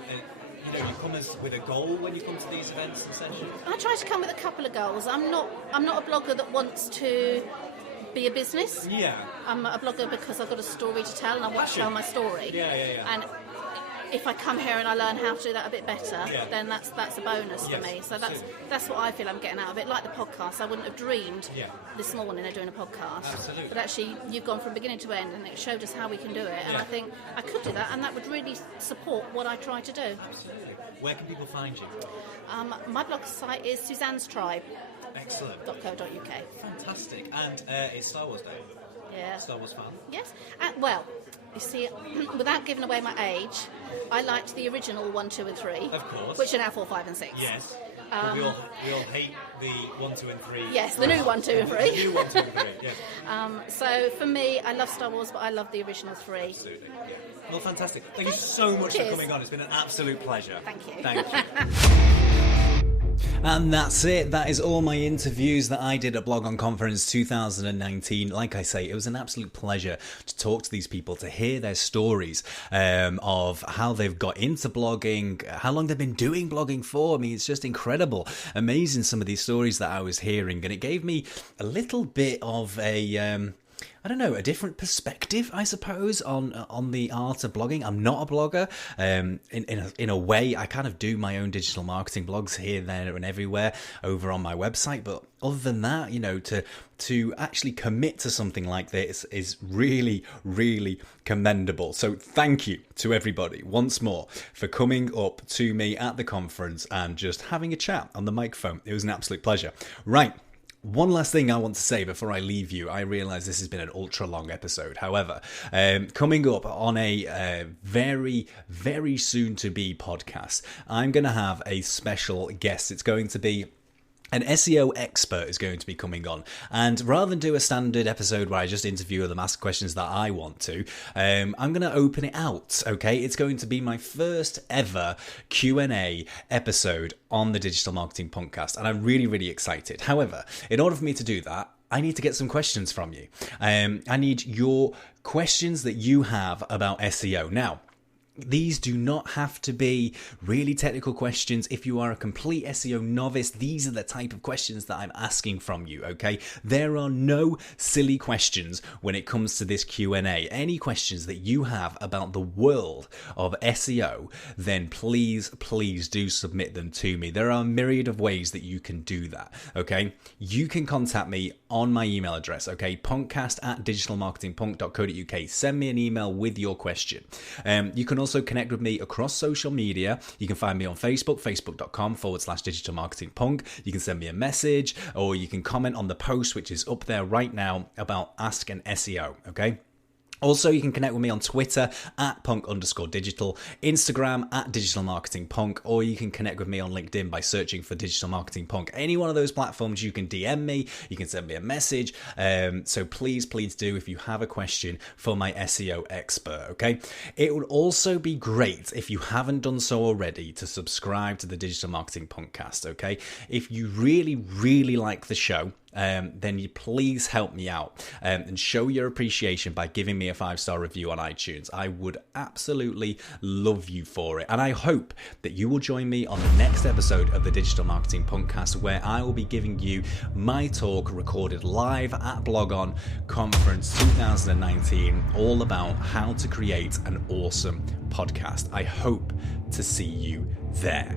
you come with a goal when you come to these events and sessions? I try to come with a couple of goals. I'm not a blogger that wants to be a business. Yeah. I'm a blogger because I've got a story to tell and I want to tell my story. Yeah. And if I come here and I learn how to do that a bit better, then that's a bonus for me. So that's what I feel I'm getting out of it. Like the podcast, I wouldn't have dreamed this morning of doing a podcast. Absolutely. But actually, you've gone from beginning to end, and it showed us how we can do it. And I think I could do that, and that would really support what I try to do. Absolutely. Where can people find you? My blog site is Suzanne's Tribe. Excellent. .co.uk. Fantastic. And it's Star Wars Day. Yeah. Star Wars fan? Yes. Well, you see, without giving away my age, I liked the original 1, 2 and 3. Of course. Which are now 4, 5 and 6. Yes. But we all hate the 1, 2 and 3. Yes, the new 1, 2 and 3. The new 1, 2 and 3, yes. So for me, I love Star Wars, but I love the original 3. Absolutely. Yeah. Well, fantastic. Thank you so much for coming on. It's been an absolute pleasure. Thank you. Thank you. And that's it. That is all my interviews that I did at BlogOn Conference 2019. Like I say, it was an absolute pleasure to talk to these people, to hear their stories of how they've got into blogging, how long they've been doing blogging for. I mean, it's just incredible. Amazing, some of these stories that I was hearing. And it gave me a little bit of a... I don't know, a different perspective, I suppose, on the art of blogging. I'm not a blogger. In a way, I kind of do my own digital marketing blogs here, there, and everywhere over on my website. But other than that, to actually commit to something like this is really, really commendable. So thank you to everybody once more for coming up to me at the conference and just having a chat on the microphone. It was an absolute pleasure. Right. One last thing I want to say before I leave you. I realise this has been an ultra long episode. However, coming up on a very, very soon to be podcast, I'm going to have a special guest. It's going to be an SEO expert is going to be coming on, and rather than do a standard episode where I just interview them, ask questions that I want to, I'm going to open it out, okay? It's going to be my first ever Q&A episode on the Digital Marketing Podcast, and I'm really, really excited. However, in order for me to do that, I need to get some questions from you. I need your questions that you have about SEO. Now, these do not have to be really technical questions. If you are a complete SEO novice, these are the type of questions that I'm asking from you, okay? There are no silly questions when it comes to this Q&A. Any questions that you have about the world of SEO, then please, please do submit them to me. There are a myriad of ways that you can do that, okay? You can contact me on my email address, okay? podcast@digitalmarketingpunk.co.uk. Send me an email with your question. You can also connect with me across social media. You can find me on Facebook, facebook.com/digitalmarketingpunk. You can send me a message, or you can comment on the post, which is up there right now, about Ask an SEO, okay? Also, you can connect with me on Twitter @punk_digital, Instagram @digitalmarketingpunk, or you can connect with me on LinkedIn by searching for Digital Marketing Punk. Any one of those platforms, you can DM me, you can send me a message. So please, please do if you have a question for my SEO expert, okay? It would also be great, if you haven't done so already, to subscribe to the Digital Marketing Podcast, okay? If you really, really like the show, then you please help me out and show your appreciation by giving me a 5-star review on iTunes. I would absolutely love you for it. And I hope that you will join me on the next episode of the Digital Marketing Podcast, where I will be giving you my talk recorded live at BlogOn Conference 2019, all about how to create an awesome podcast. I hope to see you there.